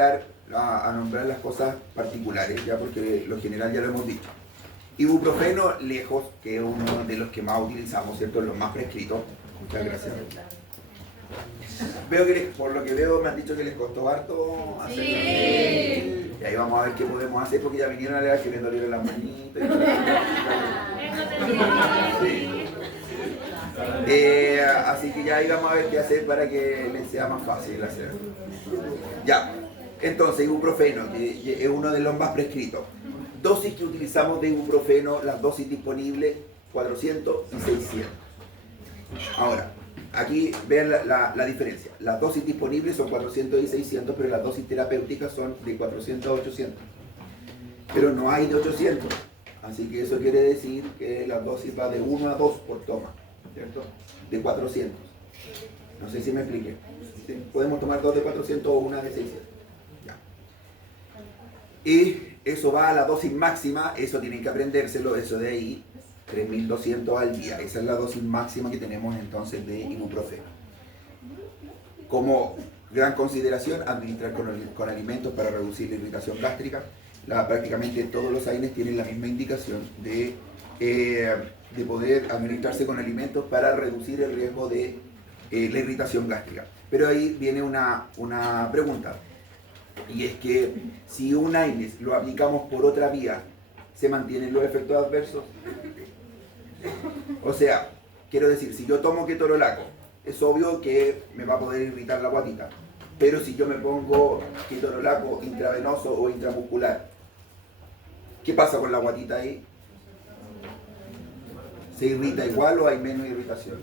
a nombrar las cosas particulares, ya porque lo general ya lo hemos dicho. Ibuprofeno, lejos, que es uno de los que más utilizamos, ¿cierto? Los más prescritos. Muchas gracias. Veo que por lo que veo me han dicho que les costó harto hacerlo. Sí. Y ahí vamos a ver qué podemos hacer porque ya vinieron a leer que les dolieron las manitas. Sí. Así que ya ahí vamos a ver qué hacer para que les sea más fácil hacer. Ya, entonces ibuprofeno, que es uno de los más prescritos. Dosis que utilizamos de ibuprofeno, las dosis disponibles, 400 y 600. Ahora, aquí vean la diferencia. Las dosis disponibles son 400 y 600, pero las dosis terapéuticas son de 400 a 800. Pero no hay de 800. Así que eso quiere decir que la dosis va de 1 a 2 por toma, ¿cierto? De 400. No sé si me expliqué. ¿Sí? Podemos tomar 2 de 400 o una de 600. Ya. Y eso va a la dosis máxima, eso tienen que aprendérselo, eso de ahí, 3200 al día. Esa es la dosis máxima que tenemos entonces de ibuprofeno. Como gran consideración, administrar con alimentos para reducir la irritación gástrica. Prácticamente todos los AINES tienen la misma indicación de poder administrarse con alimentos para reducir el riesgo de la irritación gástrica. Pero ahí viene una pregunta, y es que si un AINES lo aplicamos por otra vía, ¿se mantienen los efectos adversos? O sea, quiero decir, si yo tomo ketorolaco, es obvio que me va a poder irritar la guatita. Pero si yo me pongo ketorolaco intravenoso o intramuscular, ¿qué pasa con la guatita ahí? ¿Se irrita igual o hay menos irritación?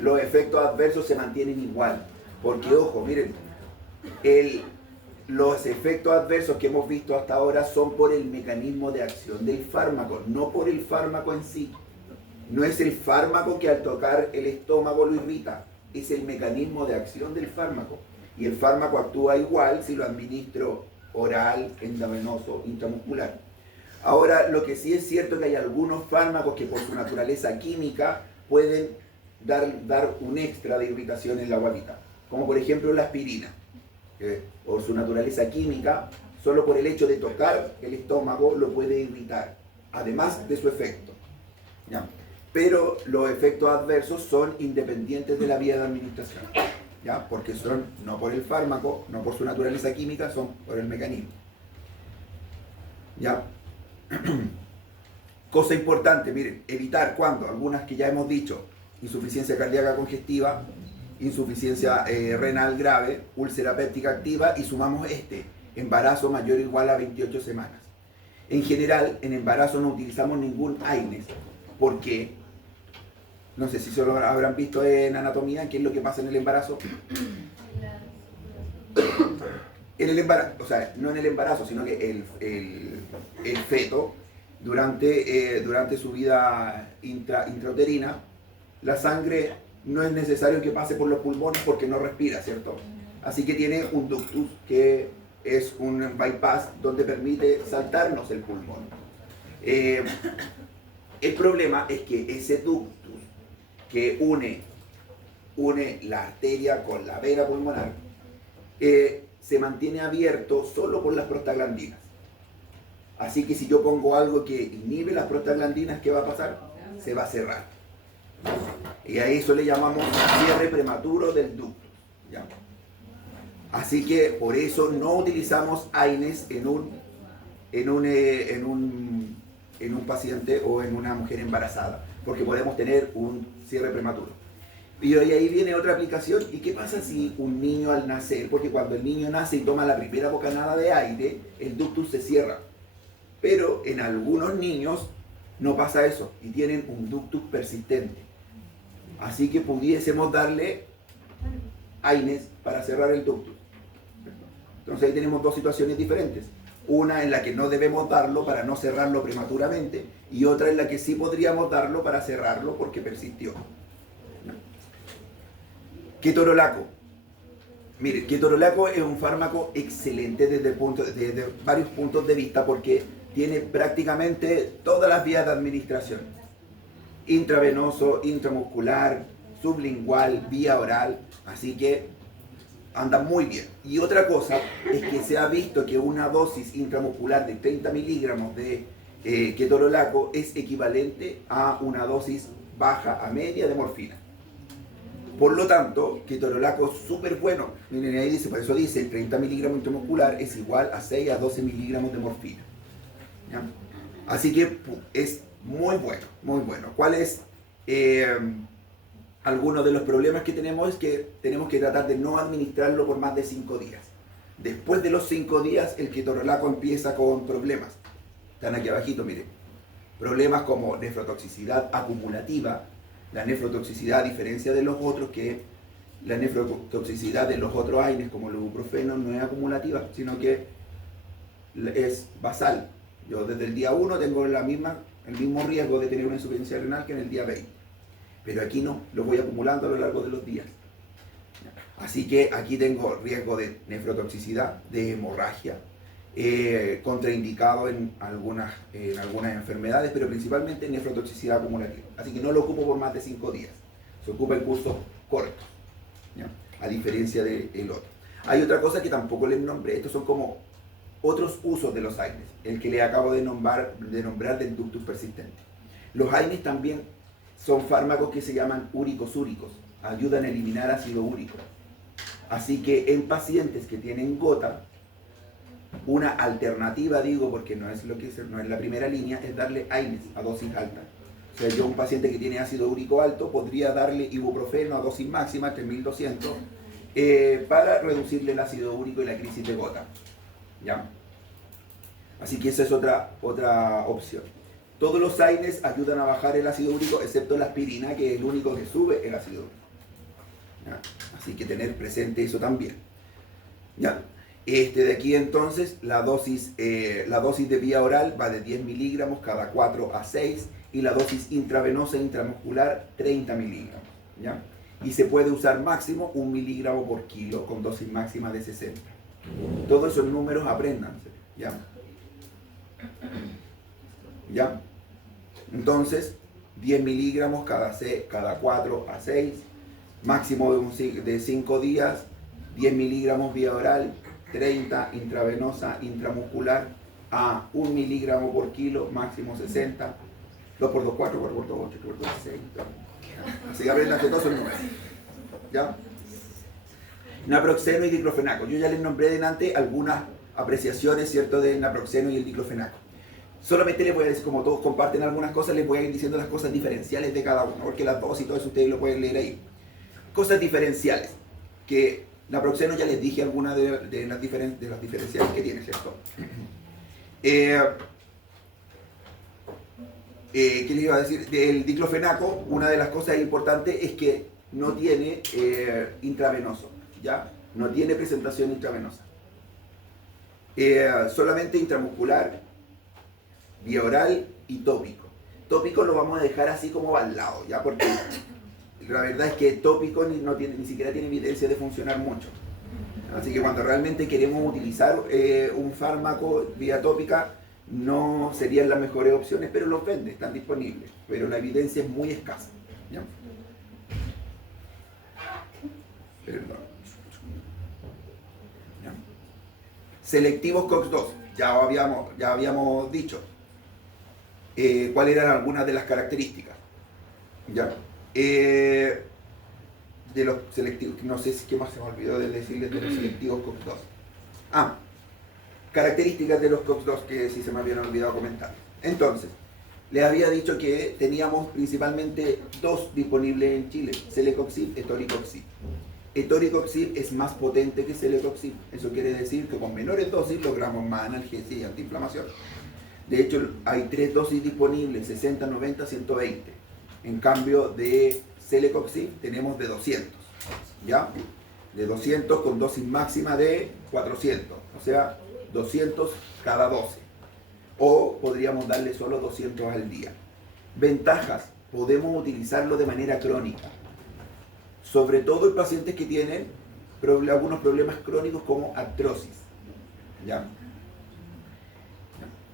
Los efectos adversos se mantienen igual. Porque, ojo, miren, los efectos adversos que hemos visto hasta ahora son por el mecanismo de acción del fármaco, no por el fármaco en sí. No es el fármaco que al tocar el estómago lo irrita, es el mecanismo de acción del fármaco. Y el fármaco actúa igual si lo administro oral, endovenoso, intramuscular. Ahora, lo que sí es cierto es que hay algunos fármacos que por su naturaleza química pueden dar un extra de irritación en la guatita, como por ejemplo la aspirina, que por su naturaleza química, solo por el hecho de tocar el estómago lo puede irritar, además de su efecto. ¿Ya? Pero los efectos adversos son independientes de la vía de administración, ¿ya? Porque son no por el fármaco, no por su naturaleza química, son por el mecanismo. ¿Ya? Cosa importante, miren, evitar cuando, algunas que ya hemos dicho, insuficiencia cardíaca congestiva, insuficiencia renal grave, úlcera péptica activa, y sumamos embarazo mayor o igual a 28 semanas. En general, en embarazo no utilizamos ningún AINES, porque, no sé si se lo habrán visto en anatomía, qué es lo que pasa en el embarazo. En el embarazo, o sea, no en el embarazo, sino que el feto, durante su vida intrauterina, la sangre no es necesario que pase por los pulmones porque no respira, ¿cierto? Así que tiene un ductus que es un bypass donde permite saltarnos el pulmón. El problema es que ese ductus que une la arteria con la vena pulmonar se mantiene abierto solo por las prostaglandinas. Así que si yo pongo algo que inhibe las prostaglandinas, ¿qué va a pasar? Se va a cerrar. Y a eso le llamamos cierre prematuro del ductus, ¿ya? Así que por eso no utilizamos AINES en un paciente o en una mujer embarazada, porque podemos tener un cierre prematuro. Y ahí viene otra aplicación. ¿Y qué pasa si un niño al nacer, porque cuando el niño nace y toma la primera bocanada de aire, el ductus se cierra? Pero en algunos niños no pasa eso y tienen un ductus persistente. Así que pudiésemos darle AINES para cerrar el ductus. Entonces ahí tenemos dos situaciones diferentes. Una en la que no debemos darlo para no cerrarlo prematuramente, y otra en la que sí podríamos darlo para cerrarlo porque persistió. Ketorolaco. Mire, ketorolaco es un fármaco excelente desde varios puntos de vista porque tiene prácticamente todas las vías de administración. Intravenoso, intramuscular, sublingual, vía oral. Así que anda muy bien. Y otra cosa es que se ha visto que una dosis intramuscular de 30 miligramos de ketorolaco es equivalente a una dosis baja a media de morfina. Por lo tanto, ketorolaco es súper bueno. Miren, ahí dice, por eso dice, el 30 miligramos intramuscular es igual a 6 a 12 miligramos de morfina. ¿Ya? Así que es muy bueno, muy bueno. ¿Cuál es alguno de los problemas que tenemos? Es que tenemos que tratar de no administrarlo por más de 5 días. Después de los 5 días, el ketorolaco empieza con problemas. Están aquí abajito, miren. Problemas como nefrotoxicidad acumulativa. La nefrotoxicidad, a diferencia de los otros, que la nefrotoxicidad de los otros AINES, como el ibuprofeno, no es acumulativa, sino que es basal. Yo desde el día 1 tengo el mismo riesgo de tener una insuficiencia renal que en el día 20. Pero aquí no, lo voy acumulando a lo largo de los días. Así que aquí tengo riesgo de nefrotoxicidad, de hemorragia, contraindicado en algunas enfermedades, pero principalmente nefrotoxicidad acumulativa. Así que no lo ocupo por más de 5 días. Se ocupa el curso corto, ¿ya? A diferencia del otro. Hay otra cosa que tampoco les nombré. Estos son como otros usos de los AINES. El que les acabo de nombrar del ductus persistente. Los AINES también son fármacos que se llaman úricos. Ayudan a eliminar ácido úrico. Así que en pacientes que tienen gota, una alternativa, digo, porque no es la primera línea, es darle AINES a dosis alta. O sea, yo a un paciente que tiene ácido úrico alto podría darle ibuprofeno a dosis máxima, 3200, para reducirle el ácido úrico y la crisis de gota. ¿Ya? Así que esa es otra opción. Todos los AINES ayudan a bajar el ácido úrico, excepto la aspirina, que es el único que sube el ácido úrico. ¿Ya? Así que tener presente eso también. ¿Ya? De aquí entonces, la dosis de vía oral va de 10 miligramos cada 4 a 6 y la dosis intravenosa e intramuscular 30 miligramos. ¿Ya? Y se puede usar máximo 1 miligramo por kilo con dosis máxima de 60. Todos esos números apréndanse. ¿Ya? ¿Ya? Entonces, 10 miligramos cada 4 a 6, máximo de 5 días, 10 miligramos vía oral, 30 intravenosa, intramuscular, a 1 miligramo por kilo, máximo 60, 2 por 2, 4, 4 por 2, 8, 4 por 2, 6. Así que aprendan todos esos números. ¿Ya? Naproxeno y diclofenaco. Yo ya les nombré delante algunas apreciaciones, ¿cierto?, del naproxeno y el diclofenaco. Solamente les voy a decir, como todos comparten algunas cosas, les voy a ir diciendo las cosas diferenciales de cada uno, porque las dos y todo eso ustedes lo pueden leer ahí. Cosas diferenciales, que naproxeno ya les dije algunas de las diferenciales que tiene, ¿cierto? ¿Qué les iba a decir? Del diclofenaco, una de las cosas importantes es que no tiene intravenoso, ¿ya? No tiene presentación intravenosa. Solamente intramuscular, vía oral y tópico. Tópico lo vamos a dejar así como al lado, ¿ya? Porque la verdad es que tópico ni siquiera tiene evidencia de funcionar mucho. Así que cuando realmente queremos utilizar un fármaco vía tópica, no serían las mejores opciones, pero los venden, están disponibles. Pero la evidencia es muy escasa, ¿ya? Perdón. ¿Ya? Selectivos COX-2, ya habíamos dicho. ¿Cuáles eran algunas de las características? ¿Ya? De los selectivos, no sé si qué más se me olvidó de decirles de los selectivos COX-2. Características de los COX-2 que sí se me habían olvidado comentar. Entonces, les había dicho que teníamos principalmente dos disponibles en Chile, Celecoxib, Etoricoxib. Etoricoxib es más potente que Celecoxib. Eso quiere decir que con menores dosis logramos más analgesia y antiinflamación. De hecho, hay 3 dosis disponibles, 60, 90, 120. En cambio, de Celecoxib tenemos de 200, ¿ya? De 200 con dosis máxima de 400, o sea, 200 cada 12. O podríamos darle solo 200 al día. Ventajas, podemos utilizarlo de manera crónica. Sobre todo en pacientes que tienen algunos problemas crónicos como artrosis, ¿ya?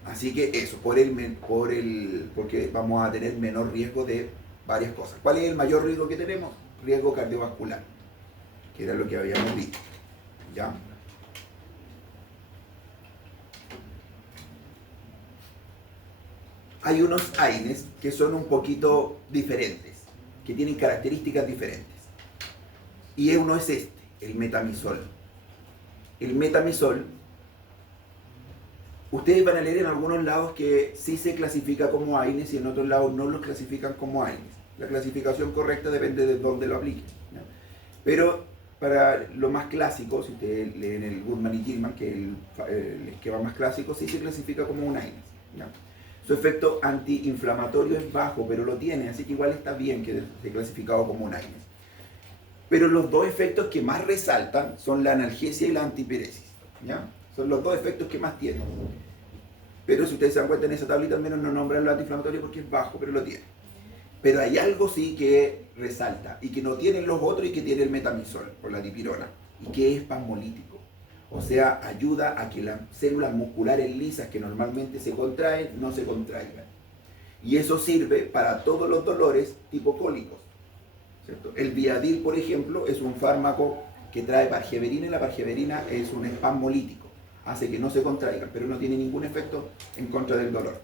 Así que eso, porque vamos a tener menor riesgo de varias cosas. ¿Cuál es el mayor riesgo que tenemos? Riesgo cardiovascular, que era lo que habíamos dicho. ¿Ya? Hay unos AINES que son un poquito diferentes, que tienen características diferentes. Y uno es este, el metamisol. El metamisol, ustedes van a leer en algunos lados que sí se clasifica como AINES y en otros lados no lo clasifican como AINES. La clasificación correcta depende de dónde lo apliquen, ¿ya? Pero para lo más clásico, si ustedes leen el Goodman y Gilman, que es el esquema más clásico, sí se clasifica como un AINES, ¿ya? Su efecto antiinflamatorio es bajo, pero lo tiene, así que igual está bien que esté clasificado como un AINES. Pero los dos efectos que más resaltan son la analgesia y la antipiresis, ¿ya? Son los dos efectos que más tienen. Pero si ustedes se dan cuenta en esa tablita, al menos no nombran lo antiinflamatorio porque es bajo, pero lo tiene. Pero hay algo sí que resalta y que no tienen los otros y que tiene el metamisol o la dipirona, y que es espasmolítico. O sea, ayuda a que las células musculares lisas que normalmente se contraen, no se contraigan. Y eso sirve para todos los dolores tipo cólicos, ¿cierto? El Viadil, por ejemplo, es un fármaco que trae pargeverina y la pargeverina es un espasmolítico. Hace que no se contraigan, pero no tiene ningún efecto en contra del dolor.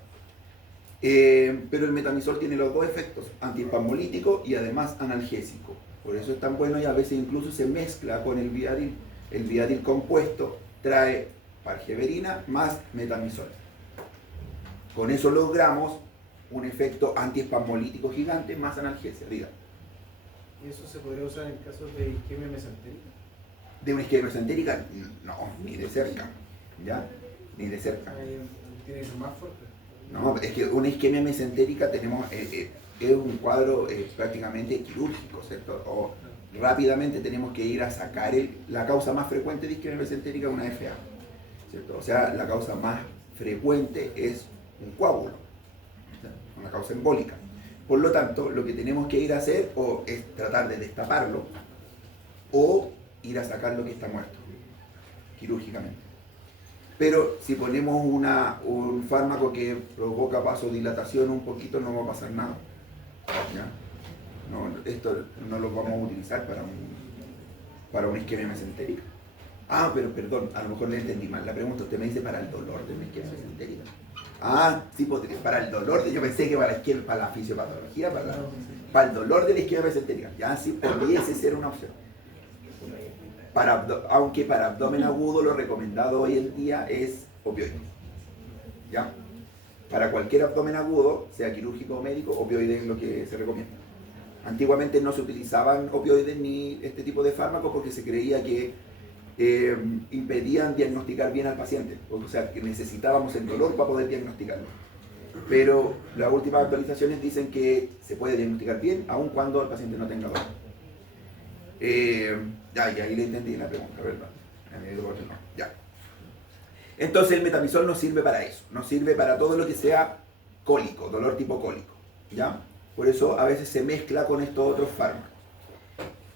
Pero el metamisol tiene los dos efectos, antiespasmolítico y además analgésico. Por eso es tan bueno y a veces incluso se mezcla con el Viadil. El Viadil compuesto trae pargeverina más metamisol. Con eso logramos un efecto antiespasmolítico gigante más analgesia, diga. ¿Y eso se podría usar en casos de isquemia mesentérica? De una isquemia mesentérica, no, ni de cerca, ¿ya? Ni de cerca. Tiene que ser más fuerte. No, es que una isquemia mesentérica tenemos, es un cuadro prácticamente quirúrgico, ¿cierto? O rápidamente tenemos que ir a sacar la causa más frecuente de isquemia mesentérica es una FA, ¿cierto? O sea, la causa más frecuente es un coágulo, una causa embólica. Por lo tanto, lo que tenemos que ir a hacer o es tratar de destaparlo o ir a sacar lo que está muerto, quirúrgicamente. Pero si ponemos un fármaco que provoca vasodilatación un poquito, no va a pasar nada, ¿ya? No, esto no lo vamos a utilizar para una isquemia mesentérica. Ah, pero perdón, a lo mejor le entendí mal la pregunta. Usted me dice para el dolor de una isquemia mesentérica. Ah, sí, para el dolor, yo pensé que para la fisiopatología, para el dolor de la isquemia mesentérica. Ya sí, pudiese ser una opción. Aunque para abdomen agudo lo recomendado hoy en día es opioide. ¿Ya? Para cualquier abdomen agudo, sea quirúrgico o médico, opioide es lo que se recomienda. Antiguamente no se utilizaban opioides ni este tipo de fármacos porque se creía que impedían diagnosticar bien al paciente. O sea, que necesitábamos el dolor para poder diagnosticarlo. Pero las últimas actualizaciones dicen que se puede diagnosticar bien aun cuando el paciente no tenga dolor. Ya, y ahí le entendí la pregunta, ¿verdad? Ya. Entonces el metamisol nos sirve para eso, nos sirve para todo lo que sea cólico, dolor tipo cólico, ¿ya? Por eso a veces se mezcla con estos otros fármacos.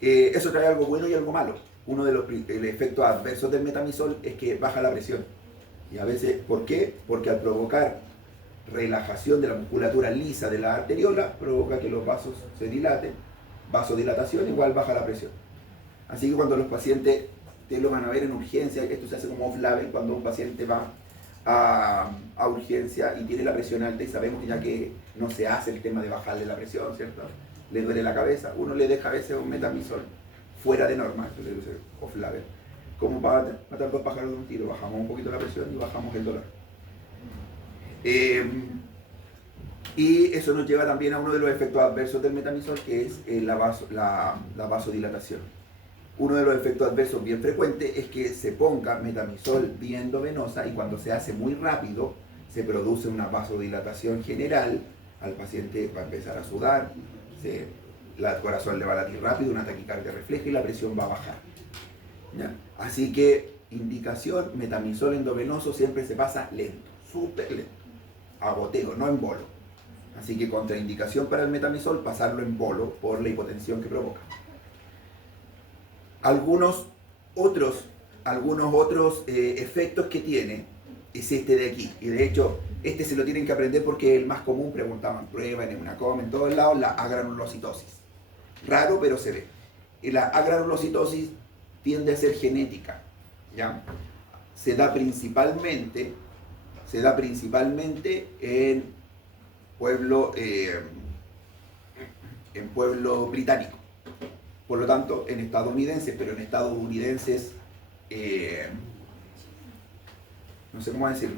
Eso trae algo bueno y algo malo. Uno de los efectos adversos del metamisol es que baja la presión. Y a veces, ¿por qué? Porque al provocar relajación de la musculatura lisa de la arteriola, provoca que los vasos se dilaten. Vasodilatación igual baja la presión. Así que cuando los pacientes, ustedes lo van a ver en urgencia, esto se hace como off-label, cuando un paciente va a urgencia y tiene la presión alta y sabemos ya que no se hace el tema de bajarle la presión, ¿cierto? Le duele la cabeza, uno le deja a veces un metamisol fuera de norma, esto le dice off-label, como para matar dos pájaros de un tiro, bajamos un poquito la presión y bajamos el dolor. Y eso nos lleva también a uno de los efectos adversos del metamisol, que es la vasodilatación. Uno de los efectos adversos bien frecuentes es que se ponga metamisol vía endovenosa y cuando se hace muy rápido se produce una vasodilatación general, al paciente va a empezar a sudar, el corazón le va a latir rápido, una taquicardia refleja y la presión va a bajar, ¿ya? Así que indicación, metamisol endovenoso siempre se pasa lento, súper lento, a goteo, no en bolo. Así que contraindicación para el metamisol, pasarlo en bolo por la hipotensión que provoca. Algunos otros efectos que tiene es este de aquí. Y de hecho, este se lo tienen que aprender porque es el más común, preguntaban prueba en EUNACOM, en todos lados, la agranulocitosis. Raro, pero se ve. Y la agranulocitosis tiende a ser genética. ¿ya? Se da principalmente en pueblo británico. Por lo tanto, en estadounidenses, pero en estadounidenses, no sé cómo decirlo,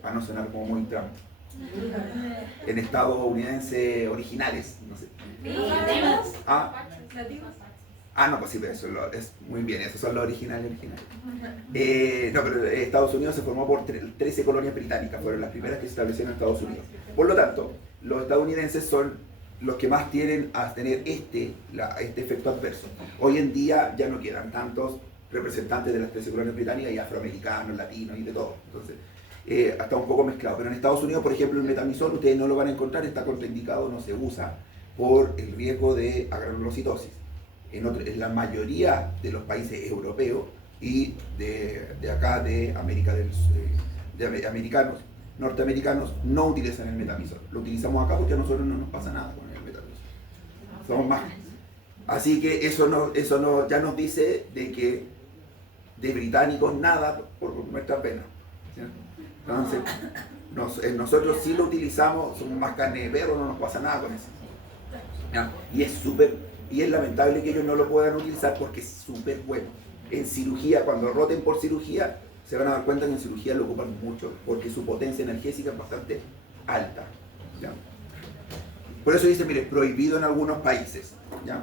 para no sonar como muy Trump. En estadounidenses originales, no sé. No, pues sí, pero eso es muy bien, esos son los originales. No, pero Estados Unidos se formó por 13 colonias británicas, fueron las primeras que se establecieron en Estados Unidos. Por lo tanto, los estadounidenses son los que más tienden a tener este efecto adverso. Hoy en día ya no quedan tantos representantes de las 13 colonias británicas y afroamericanos, latinos y de todo. Entonces, está un poco mezclado. Pero en Estados Unidos, por ejemplo, el metamizol, ustedes no lo van a encontrar, está contraindicado, no se usa por el riesgo de agranulocitosis. En la mayoría de los países europeos y de acá, de América de americanos, norteamericanos, no utilizan el metamizol. Lo utilizamos acá porque a nosotros no nos pasa nada con el metamizol. Somos más. Así que eso ya nos dice de que de británicos nada por nuestra pena. Entonces, nosotros sí lo utilizamos, somos más carne de perro, no nos pasa nada con eso. ¿Ya? Y es lamentable que ellos no lo puedan utilizar porque es súper bueno. En cirugía, cuando roten por cirugía, se van a dar cuenta que en cirugía lo ocupan mucho, porque su potencia energética es bastante alta. ¿Ya? Por eso dice, mire, prohibido en algunos países. ¿Ya?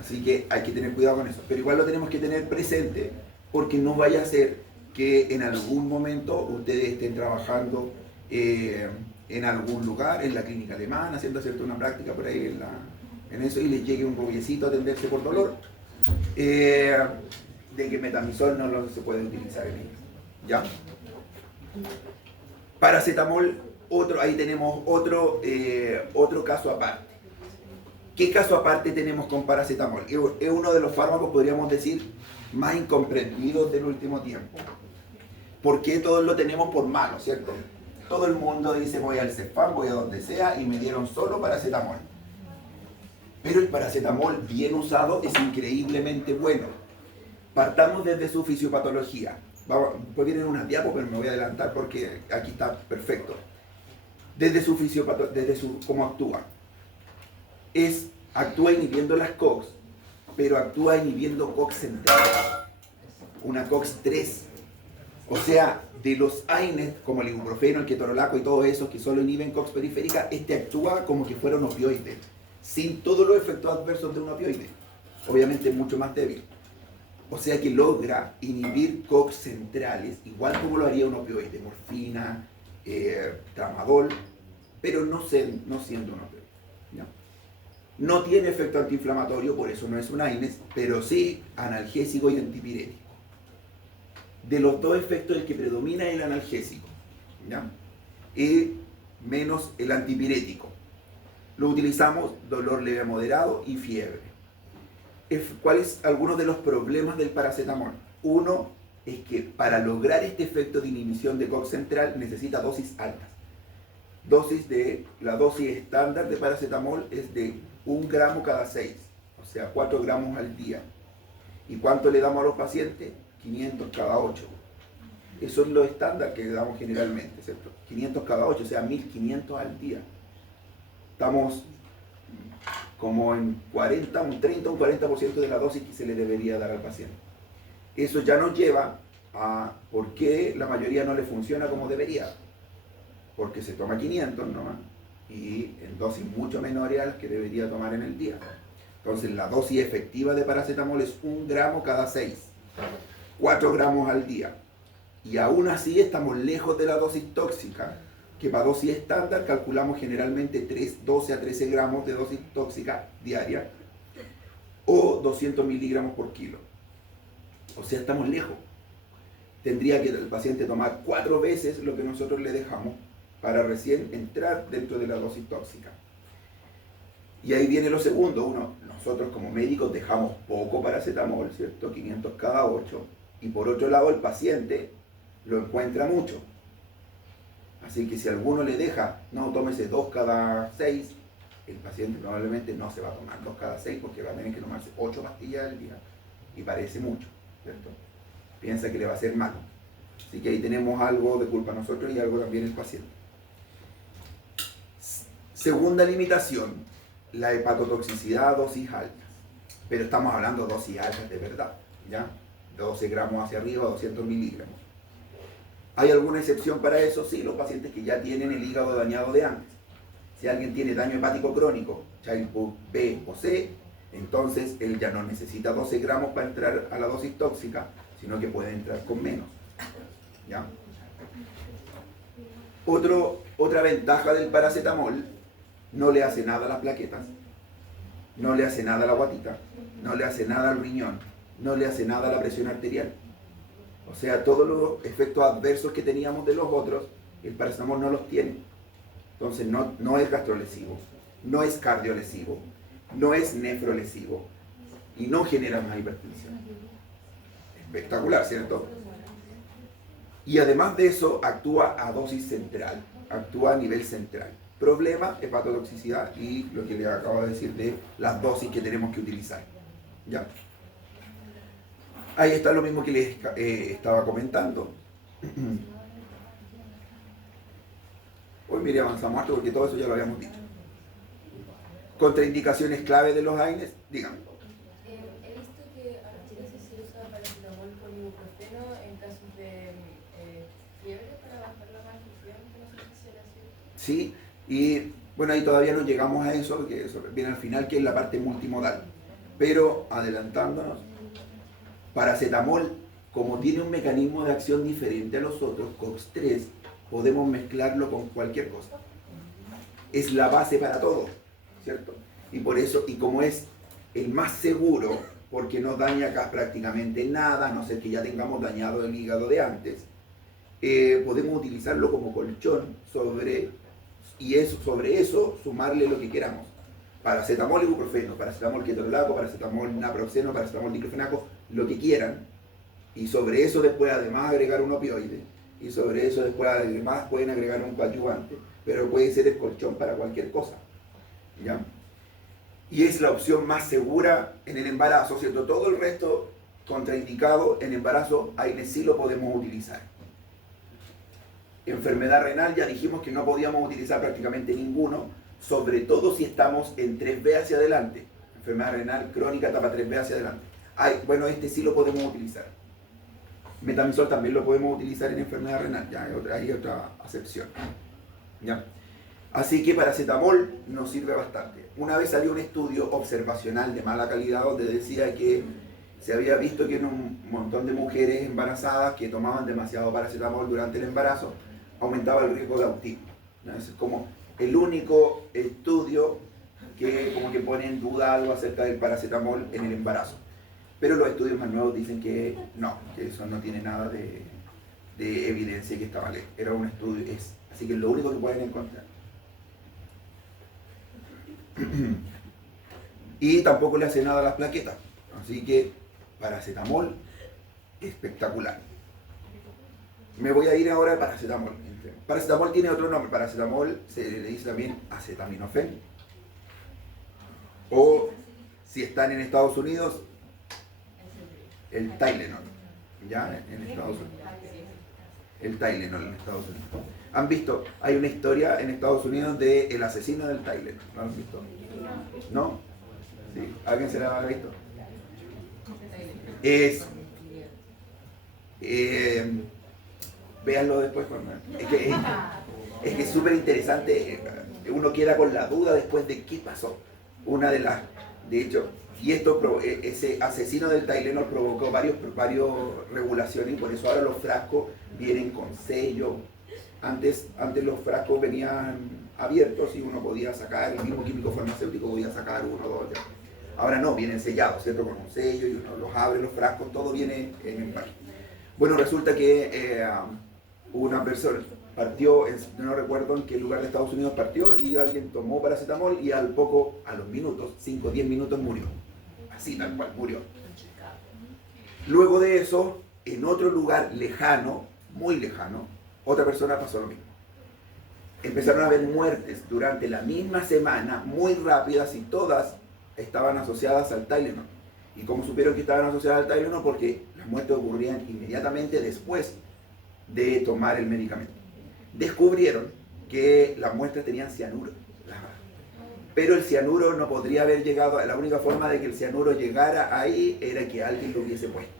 Así que hay que tener cuidado con eso. Pero igual lo tenemos que tener presente, porque no vaya a ser que en algún momento ustedes estén trabajando en algún lugar, en la clínica alemana, haciendo una práctica por ahí en eso, y les llegue un rubiecito a atenderse por dolor, de que metamizol no se puede utilizar en ellos. ¿Ya? Paracetamol, ahí tenemos otro caso aparte. ¿Qué caso aparte tenemos con paracetamol? Es uno de los fármacos, podríamos decir, más incomprendidos del último tiempo. ¿Por qué todos lo tenemos por mano, cierto? Todo el mundo dice, voy al Cefam, voy a donde sea, y me dieron solo paracetamol. Pero el paracetamol bien usado es increíblemente bueno. Partamos desde su fisiopatología. Puede ir en unas diapos, pero me voy a adelantar porque aquí está perfecto. Desde cómo actúa. Actúa inhibiendo las COX, pero actúa inhibiendo COX central, una COX 3. O sea, de los AINES, como el ibuprofeno, el ketorolaco y todos esos que solo inhiben COX periférica, actúa como que fuera un opioide, sin todos los efectos adversos de un opioide. Obviamente mucho más débil. O sea que logra inhibir COX centrales, igual como lo haría un opioide, morfina, tramadol, pero no siendo un opioide. ¿Ya? No tiene efecto antiinflamatorio, por eso no es un AINES, pero sí analgésico y antipirético. De los dos efectos, el que predomina es el analgésico, ¿ya? Y menos el antipirético. Lo utilizamos dolor leve a moderado y fiebre. ¿Cuáles algunos de los problemas del paracetamol? Uno es que para lograr este efecto de inhibición de COX central necesita dosis altas. La dosis estándar de paracetamol es de 1 gramo cada 6, o sea, 4 gramos al día. ¿Y cuánto le damos a los pacientes? 500 cada 8. Eso es lo estándar que le damos generalmente, ¿cierto? 500 cada 8, o sea, 1500 al día. Estamos como en un 30 o un 40% de la dosis que se le debería dar al paciente. Eso ya nos lleva a por qué la mayoría no le funciona como debería. Porque se toma 500 nomás y en dosis mucho menores a las que debería tomar en el día. Entonces la dosis efectiva de paracetamol es 1 gramo cada 6, 4 gramos al día. Y aún así estamos lejos de la dosis tóxica, que para dosis estándar calculamos generalmente 12 a 13 gramos de dosis tóxica diaria o 200 miligramos por kilo. O sea, estamos lejos. Tendría que el paciente tomar 4 veces lo que nosotros le dejamos para recién entrar dentro de la dosis tóxica. Y ahí viene lo segundo. Nosotros como médicos dejamos poco paracetamol, ¿cierto? 500 cada 8. Y por otro lado el paciente lo encuentra mucho. Así que si alguno le deja, no, tómese 2 cada 6, el paciente probablemente no se va a tomar 2 cada 6 porque va a tener que tomarse 8 pastillas al día. Y parece mucho, ¿cierto? piensa que le va a hacer mal. Así que ahí tenemos algo de culpa nosotros y algo también el paciente. Segunda limitación, la hepatotoxicidad a dosis altas. Pero estamos hablando de dosis altas de verdad, ¿ya? 12 gramos hacia arriba, 200 miligramos. ¿Hay alguna excepción para eso? Sí, los pacientes que ya tienen el hígado dañado de antes. Si alguien tiene daño hepático crónico, Child-Pugh B o C, entonces él ya no necesita 12 gramos para entrar a la dosis tóxica, sino que puede entrar con menos. ¿Ya? Otra ventaja del paracetamol, no le hace nada a las plaquetas, no le hace nada a la guatita, no le hace nada al riñón, no le hace nada a la presión arterial. O sea, todos los efectos adversos que teníamos de los otros, el paracetamol no los tiene. Entonces no es gastrolesivo, no es cardiolesivo, no es nefrolesivo y no genera más hipertensión. Espectacular, ¿cierto? Y además de eso, actúa a dosis central, actúa a nivel central. Problema, hepatotoxicidad y lo que les acabo de decir de las dosis que tenemos que utilizar. ¿Ya? Ahí está lo mismo que les estaba comentando. Hoy mire, avanzamos harto porque todo eso ya lo habíamos dicho. Contraindicaciones clave de los AINES, díganme. He visto que a veces se usa paracetamol con ibuprofeno en casos de fiebre para bajar la malnutrición, que no sé si será cierto. Sí, y bueno, ahí todavía no llegamos a eso, porque eso viene al final, que es la parte multimodal. Pero adelantándonos, paracetamol, como tiene un mecanismo de acción diferente a los otros, COX-3, podemos mezclarlo con cualquier cosa. Es la base para todo, ¿cierto? Y por eso, y como es el más seguro, porque no daña acá prácticamente nada, a no ser que ya tengamos dañado el hígado de antes, podemos utilizarlo como colchón sobre eso sumarle lo que queramos. Paracetamol, ibuprofeno, paracetamol ketorolaco, paracetamol naproxeno, paracetamol diclofenaco, lo que quieran, y sobre eso después además agregar un opioide, y sobre eso después además pueden agregar un coadyuvante, pero puede ser el colchón para cualquier cosa, ¿ya? Y es la opción más segura en el embarazo, ¿cierto? Todo el resto contraindicado en embarazo, ahí sí lo podemos utilizar. Enfermedad renal, ya dijimos que no podíamos utilizar prácticamente ninguno, sobre todo si estamos en 3B hacia adelante. Enfermedad renal crónica, etapa 3B hacia adelante. Bueno, este sí lo podemos utilizar. Metamizol también lo podemos utilizar en enfermedad renal, ya hay otra acepción. ¿Ya? Así que paracetamol nos sirve bastante. Una vez salió un estudio observacional de mala calidad donde decía que se había visto que en un montón de mujeres embarazadas que tomaban demasiado paracetamol durante el embarazo, aumentaba el riesgo de autismo. ¿No? Es como el único estudio que como que pone en duda algo acerca del paracetamol en el embarazo. Pero los estudios más nuevos dicen que no, que eso no tiene nada de evidencia que está mal. Era un estudio, así que es lo único que pueden encontrar. Y tampoco le hace nada a las plaquetas. Así que paracetamol, espectacular. Me voy a ir ahora al paracetamol. Paracetamol tiene otro nombre. Paracetamol se le dice también acetaminofén. O si están en Estados Unidos, el Tylenol. ¿Ya? En Estados Unidos. El Tylenol en Estados Unidos. ¿Han visto? Hay una historia en Estados Unidos de el asesino del Tylenol. ¿Lo han visto? ¿No? ¿Sí? ¿Alguien se la ha visto? Véanlo después. Es que es súper interesante. Uno queda con la duda después de qué pasó. De hecho, y ese asesino del Tylenol provocó varios regulaciones y por eso ahora los frascos vienen con sello. Antes los frascos venían abiertos y uno podía sacar, el mismo químico farmacéutico podía sacar uno o dos. Ahora no, vienen sellados, ¿cierto? Con un sello y uno los abre, los frascos, todo viene en empaque. Bueno, resulta que una persona partió, no recuerdo en qué lugar de Estados Unidos partió, y alguien tomó paracetamol y a los minutos, 5 o 10 minutos murió. Así tal cual, murió. Luego de eso, en otro lugar lejano, muy lejano, otra persona pasó lo mismo. Empezaron a haber muertes durante la misma semana, muy rápidas, y todas estaban asociadas al Tylenol. ¿Y cómo supieron que estaban asociadas al Tylenol? Porque la las muertes ocurrían inmediatamente después de tomar el medicamento. Descubrieron que las muestras tenían cianuro, pero el cianuro no podría haber llegado, la única forma de que el cianuro llegara ahí era que alguien lo hubiese puesto,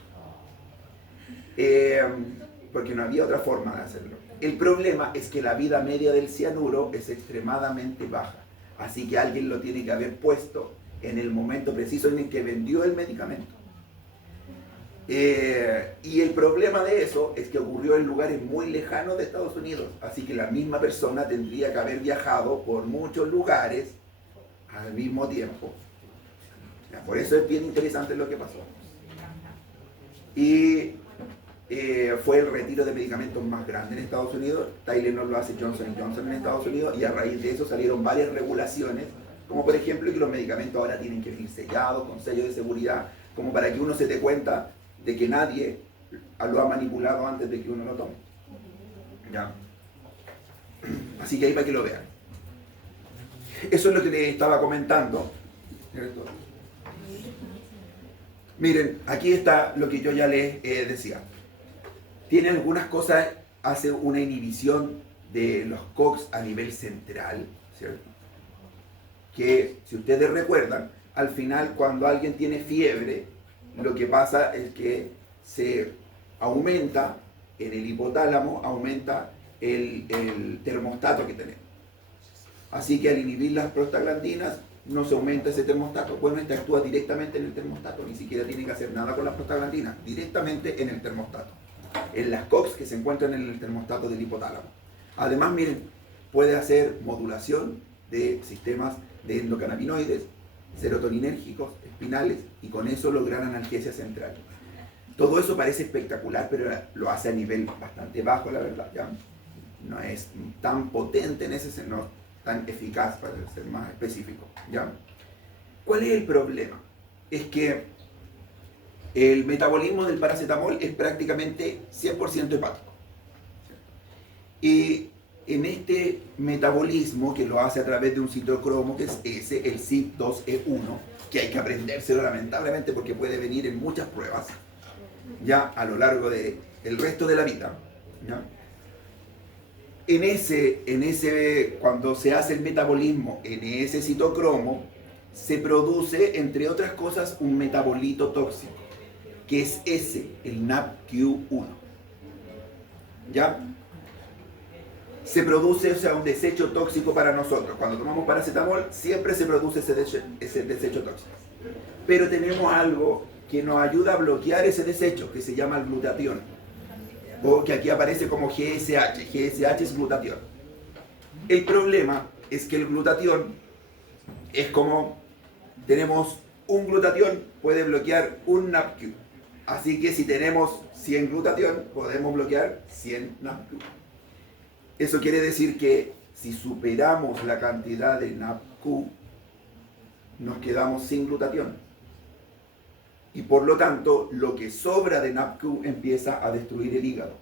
porque no había otra forma de hacerlo. El problema es que la vida media del cianuro es extremadamente baja, así que alguien lo tiene que haber puesto en el momento preciso en el que vendió el medicamento. Y el problema de eso es que ocurrió en lugares muy lejanos de Estados Unidos, así que la misma persona tendría que haber viajado por muchos lugares al mismo tiempo. Por eso es bien interesante lo que pasó. Y fue el retiro de medicamentos más grande en Estados Unidos. Tylenol lo hace Johnson & Johnson en Estados Unidos, y a raíz de eso salieron varias regulaciones, como por ejemplo que los medicamentos ahora tienen que venir sellados con sello de seguridad, como para que uno se dé cuenta de que nadie lo ha manipulado antes de que uno lo tome. ¿Ya? Así que ahí para que lo vean. Eso es lo que les estaba comentando. ¿Cierto? Miren, aquí está lo que yo ya les decía. Tiene algunas cosas, hace una inhibición de los COX a nivel central, ¿cierto? Que, si ustedes recuerdan, al final cuando alguien tiene fiebre, lo que pasa es que se aumenta en el hipotálamo, aumenta el termostato que tenemos. Así que al inhibir las prostaglandinas, no se aumenta ese termostato. Bueno, este actúa directamente en el termostato, ni siquiera tiene que hacer nada con las prostaglandinas, directamente en el termostato, en las COX que se encuentran en el termostato del hipotálamo. Además, miren, puede hacer modulación de sistemas de endocannabinoides, serotoninérgicos, espinales, y con eso lograr analgesia central. Todo eso parece espectacular, pero lo hace a nivel bastante bajo, la verdad. ¿Ya? No es tan potente en ese sentido, no tan eficaz, para ser más específico. ¿Ya? ¿Cuál es el problema? Es que el metabolismo del paracetamol es prácticamente 100% hepático. Y en este metabolismo, que lo hace a través de un citocromo, que es ese, el CYP2E1, que hay que aprendérselo lamentablemente porque puede venir en muchas pruebas, ya a lo largo del resto de la vida. ¿Ya? Cuando se hace el metabolismo en ese citocromo, se produce, entre otras cosas, un metabolito tóxico, que es ese, el NAPQ1. ¿Ya? Se produce, o sea, un desecho tóxico para nosotros. Cuando tomamos paracetamol, siempre se produce ese desecho tóxico. Pero tenemos algo que nos ayuda a bloquear ese desecho, que se llama el glutatión, o que aquí aparece como GSH. GSH es glutatión. El problema es que el glutatión es como, tenemos un glutatión, puede bloquear un NAPQ. Así que si tenemos 100 glutatión, podemos bloquear 100 NAPQ. Eso quiere decir que si superamos la cantidad de NAPQ, nos quedamos sin glutatión. Y por lo tanto, lo que sobra de NAPQ empieza a destruir el hígado.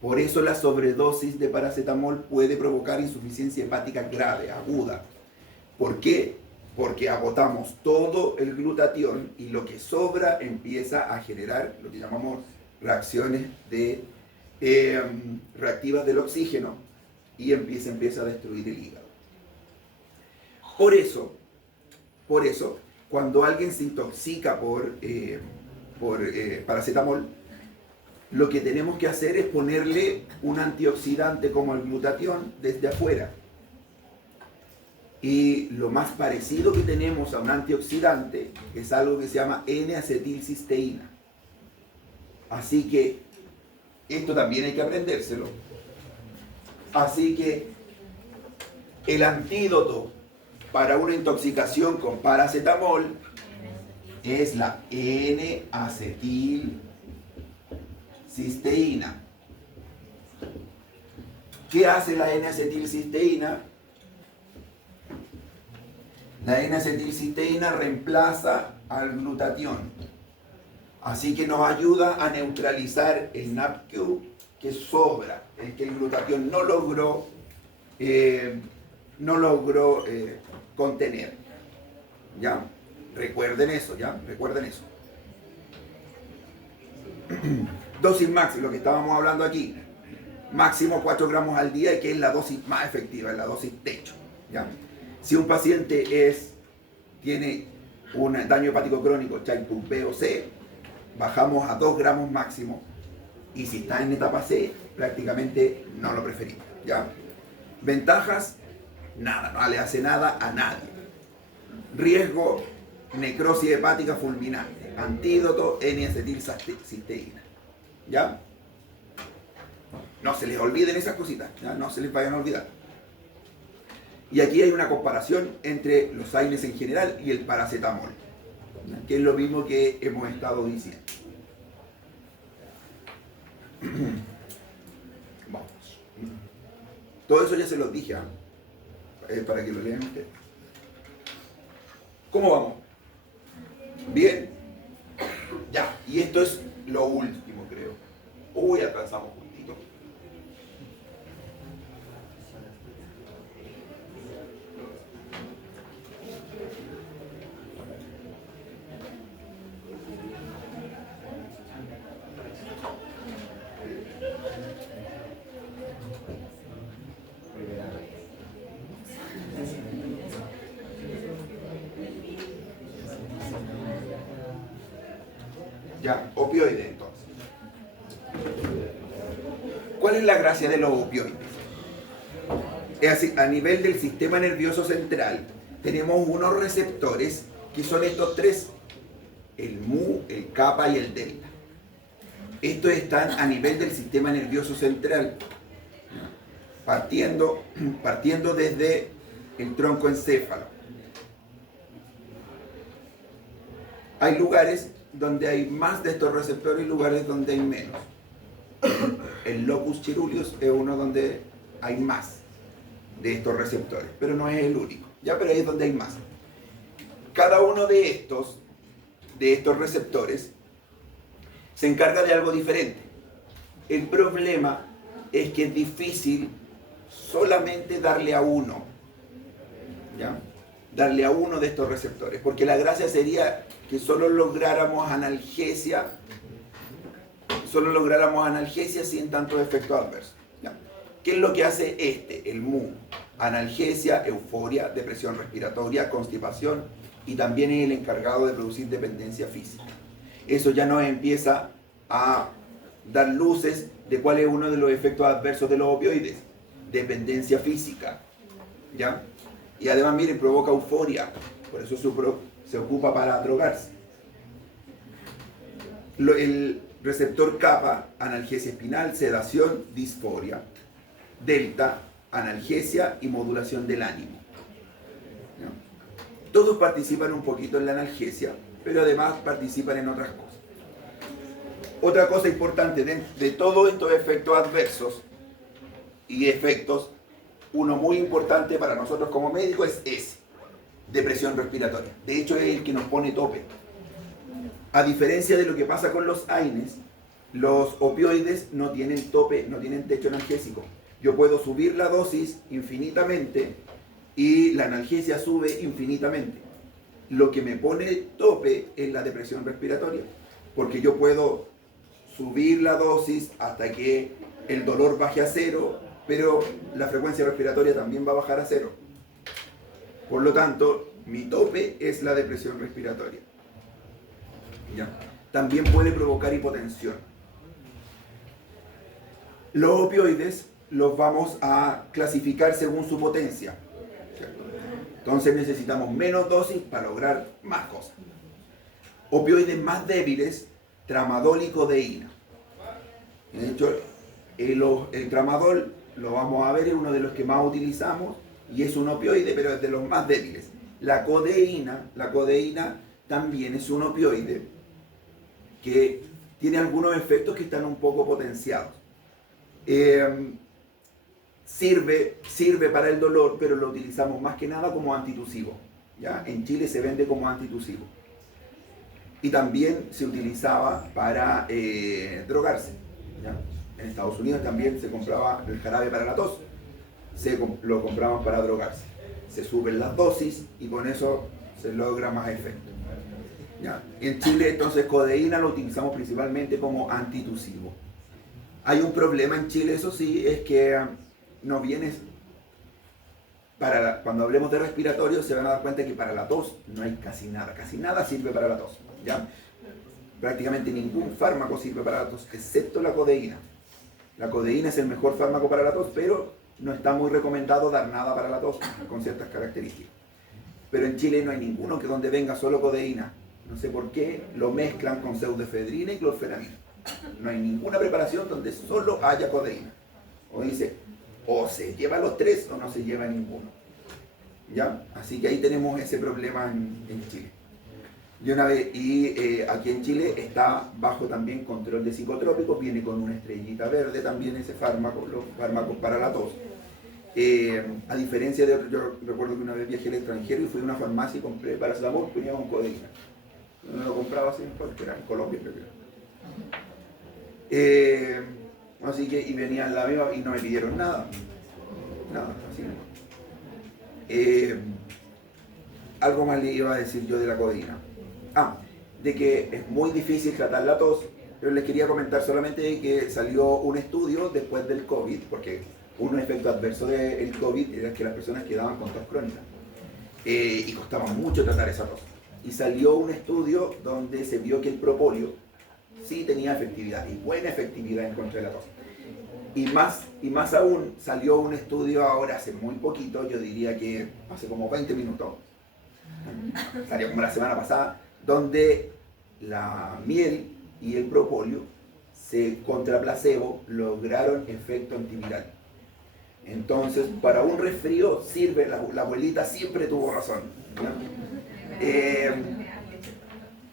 Por eso la sobredosis de paracetamol puede provocar insuficiencia hepática grave, aguda. ¿Por qué? Porque agotamos todo el glutatión y lo que sobra empieza a generar lo que llamamos reacciones reactivas del oxígeno, y empieza a destruir el hígado. Por eso, cuando alguien se intoxica por paracetamol, lo que tenemos que hacer es ponerle un antioxidante como el glutatión desde afuera. Y lo más parecido que tenemos a un antioxidante es algo que se llama N-acetilcisteína. Así que esto también hay que aprendérselo. Así que el antídoto para una intoxicación con paracetamol es la N-acetilcisteína. ¿Qué hace la N-acetilcisteína? La N-acetilcisteína reemplaza al glutatión. Así que nos ayuda a neutralizar el NAPQ que sobra, el que el glutatión no logró contener. ¿Ya? Recuerden eso, ¿ya? Recuerden eso. Dosis máxima, lo que estábamos hablando aquí, máximo 4 gramos al día, que es la dosis más efectiva, es la dosis techo. ¿Ya? Si un paciente tiene un daño hepático crónico, Child-Pugh B o C, bajamos a 2 gramos máximo, y si está en etapa C, prácticamente no lo preferimos. ¿Ya? Ventajas, nada, no le hace nada a nadie. Riesgo, necrosis hepática fulminante. Antídoto, N-acetilcisteína. ¿Ya? No se les olviden esas cositas, ¿ya? No se les vayan a olvidar. Y aquí hay una comparación entre los AINES en general y el paracetamol, ¿ya? Que es lo mismo que hemos estado diciendo. Vamos. Todo eso ya se los dije, para que lo lean ustedes. ¿Cómo vamos? Bien. Ya, y esto es lo último, creo. Uy, alcanzamos juntito. Ya, opioides entonces. ¿Cuál es la gracia de los opioides? Es así, a nivel del sistema nervioso central, tenemos unos receptores que son estos tres, el mu, el kappa y el delta. Estos están a nivel del sistema nervioso central, partiendo desde el tronco encéfalo. Hay lugares donde hay más de estos receptores y lugares donde hay menos. El locus coeruleus es uno donde hay más de estos receptores, pero no es el único, ya, pero ahí es donde hay más. Cada uno de estos receptores se encarga de algo diferente. El problema es que es difícil solamente darle a uno, ¿ya? Darle a uno de estos receptores, porque la gracia sería que solo lográramos analgesia sin tantos efectos adversos. ¿Ya? ¿Qué es lo que hace el MU? Analgesia, euforia, depresión respiratoria, constipación, y también es el encargado de producir dependencia física. Eso ya nos empieza a dar luces de cuál es uno de los efectos adversos de los opioides. Dependencia física, ¿ya? Y además, miren, provoca euforia, por eso se ocupa para drogarse. El receptor kappa, analgesia espinal, sedación, disforia. Delta, analgesia y modulación del ánimo. ¿Ya? Todos participan un poquito en la analgesia, pero además participan en otras cosas. Otra cosa importante de todos estos efectos adversos y efectos, uno muy importante para nosotros como médicos es ese, depresión respiratoria. De hecho, es el que nos pone tope. A diferencia de lo que pasa con los AINES, los opioides no tienen tope, no tienen techo analgésico. Yo puedo subir la dosis infinitamente y la analgesia sube infinitamente. Lo que me pone tope es la depresión respiratoria, porque yo puedo subir la dosis hasta que el dolor baje a cero, pero la frecuencia respiratoria también va a bajar a cero. Por lo tanto, mi tope es la depresión respiratoria. ¿Ya? También puede provocar hipotensión. Los opioides los vamos a clasificar según su potencia. ¿Cierto? Entonces necesitamos menos dosis para lograr más cosas. Opioides más débiles, tramadol y codeína. De hecho, el tramadol, lo vamos a ver, es uno de los que más utilizamos y es un opioide, pero es de los más débiles. La codeína también es un opioide que tiene algunos efectos que están un poco potenciados. Sirve para el dolor, pero lo utilizamos más que nada como antitusivo. ¿Ya? En Chile se vende como antitusivo. Y también se utilizaba para drogarse. ¿Ya? En Estados Unidos también se compraba el jarabe para la tos. Lo compraban para drogarse. Se suben las dosis y con eso se logra más efecto. ¿Ya? En Chile, entonces, codeína lo utilizamos principalmente como antitusivo. Hay un problema en Chile, eso sí, es que no viene, cuando hablemos de respiratorio se van a dar cuenta que para la tos no hay casi nada sirve para la tos, ¿ya? Prácticamente ningún fármaco sirve para la tos, excepto la codeína. La codeína es el mejor fármaco para la tos, pero no está muy recomendado dar nada para la tos, con ciertas características. Pero en Chile no hay ninguno que donde venga solo codeína. No sé por qué lo mezclan con pseudoefedrina y clorfenamina. No hay ninguna preparación donde solo haya codeína. O dice, o se lleva los tres o no se lleva ninguno. ¿Ya? Así que ahí tenemos ese problema en Chile. Aquí en Chile está bajo también control de psicotrópicos, viene con una estrellita verde también ese fármaco, los fármacos para la tos. A diferencia de otros, yo recuerdo que una vez viajé al extranjero y fui a una farmacia y compré paracetamol, venía con codeína. No lo compraba así porque era en Colombia, creo que. Así que, y venían la misma y no me pidieron nada. Nada, así no. Algo más le iba a decir yo de la codeína. De que es muy difícil tratar la tos, pero les quería comentar solamente de que salió un estudio después del COVID, porque un efecto adverso del COVID era que las personas quedaban con tos crónica y costaba mucho tratar esa tos. Y salió un estudio donde se vio que el propóleo sí tenía efectividad, y buena efectividad en contra de la tos. Y más aún, salió un estudio ahora hace muy poquito, yo diría que hace como 20 minutos, salió como la semana pasada, donde la miel y el propóleo contra placebo lograron efecto antiviral. Entonces, para un resfrío sirve, la abuelita siempre tuvo razón, ¿no?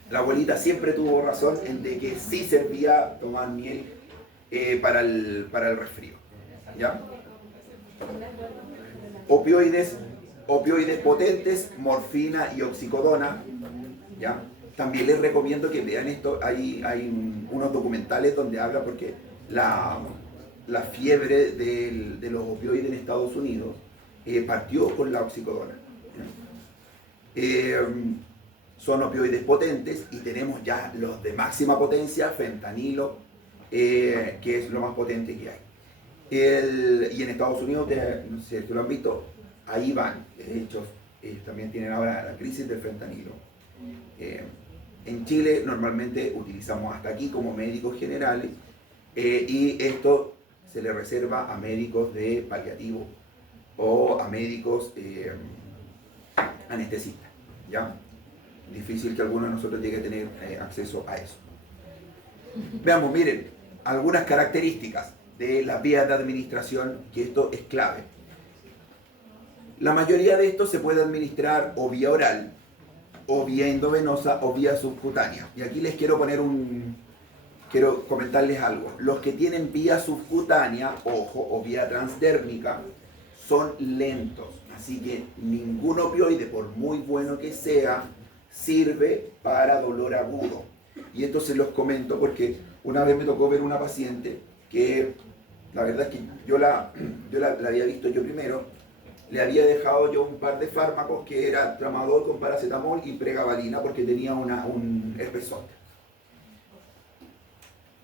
La abuelita siempre tuvo razón en de que sí servía tomar miel para el resfrío, ¿ya? Opioides potentes, morfina y oxicodona, ¿ya? También les recomiendo que vean esto, hay unos documentales donde habla porque la fiebre de los opioides en Estados Unidos partió con la oxicodona. Son opioides potentes y tenemos ya los de máxima potencia, fentanilo, que es lo más potente que hay. Y en Estados Unidos, no sé si lo han visto, ahí van. De hecho, también tienen ahora la crisis del fentanilo. En Chile normalmente utilizamos hasta aquí como médicos generales y esto se le reserva a médicos de paliativo o a médicos anestesistas, ¿ya? Difícil que alguno de nosotros llegue a tener acceso a eso. Veamos, miren, algunas características de las vías de administración, que esto es clave. La mayoría de esto se puede administrar o vía oral, o vía endovenosa, o vía subcutánea. Y aquí les quiero comentarles algo. Los que tienen vía subcutánea, ojo, o vía transdérmica, son lentos. Así que ningún opioide, por muy bueno que sea, sirve para dolor agudo. Y esto se los comento porque una vez me tocó ver una paciente que, la verdad es que yo la había visto yo primero, le había dejado yo un par de fármacos que era tramadol con paracetamol y pregabalina porque tenía un herpes zóster.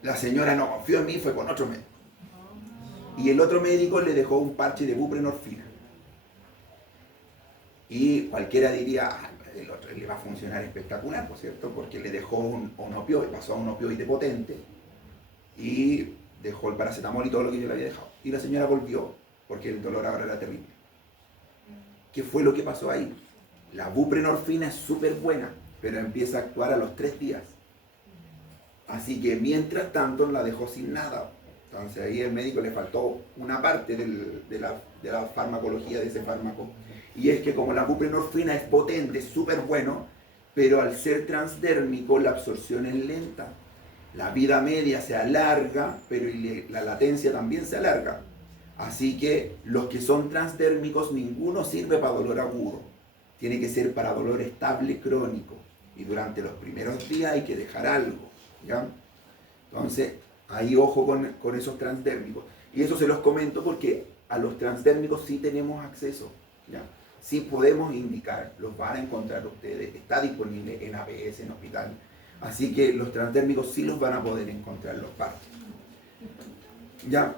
La señora no confió en mí, fue con otro médico. Y el otro médico le dejó un parche de buprenorfina. Y cualquiera diría, el otro le va a funcionar espectacular, ¿por cierto? Porque le dejó un opioide, pasó a un opioide potente y dejó el paracetamol y todo lo que yo le había dejado. Y la señora volvió porque el dolor ahora era terrible. ¿Qué fue lo que pasó ahí? La buprenorfina es súper buena, pero empieza a actuar a los 3 días. Así que mientras tanto la dejó sin nada. Entonces ahí el médico le faltó una parte de la farmacología de ese fármaco. Y es que como la buprenorfina es potente, es súper bueno, pero al ser transdérmico la absorción es lenta. La vida media se alarga, pero la latencia también se alarga. Así que los que son transdérmicos, ninguno sirve para dolor agudo. Tiene que ser para dolor estable crónico. Y durante los primeros días hay que dejar algo, ¿ya? Entonces, ahí ojo con esos transdérmicos. Y eso se los comento porque a los transdérmicos sí tenemos acceso, ¿ya? sí podemos indicar, los van a encontrar ustedes, está disponible en APS, en hospital, así que los transdérmicos sí los van a poder encontrar los parches. ¿Ya?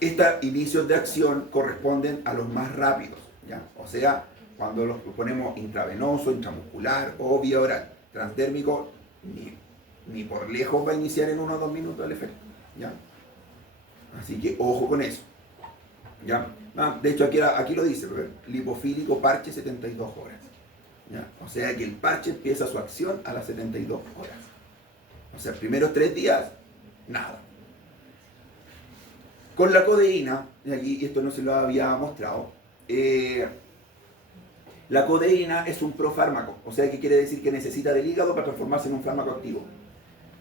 Estos inicios de acción corresponden a los más rápidos, ¿ya? O sea, cuando los ponemos intravenoso, intramuscular o vía oral, transdérmico, ni por lejos va a iniciar en 1 o 2 minutos el efecto, ¿ya? Así que ojo con eso, ¿ya? De hecho aquí lo dice, lipofílico parche 72 horas, ¿ya? O sea que el parche empieza su acción a las 72 horas. O sea, primeros 3 días, nada. Con la codeína, y aquí esto no se lo había mostrado, la codeína es un profármaco, o sea que quiere decir que necesita del hígado para transformarse en un fármaco activo.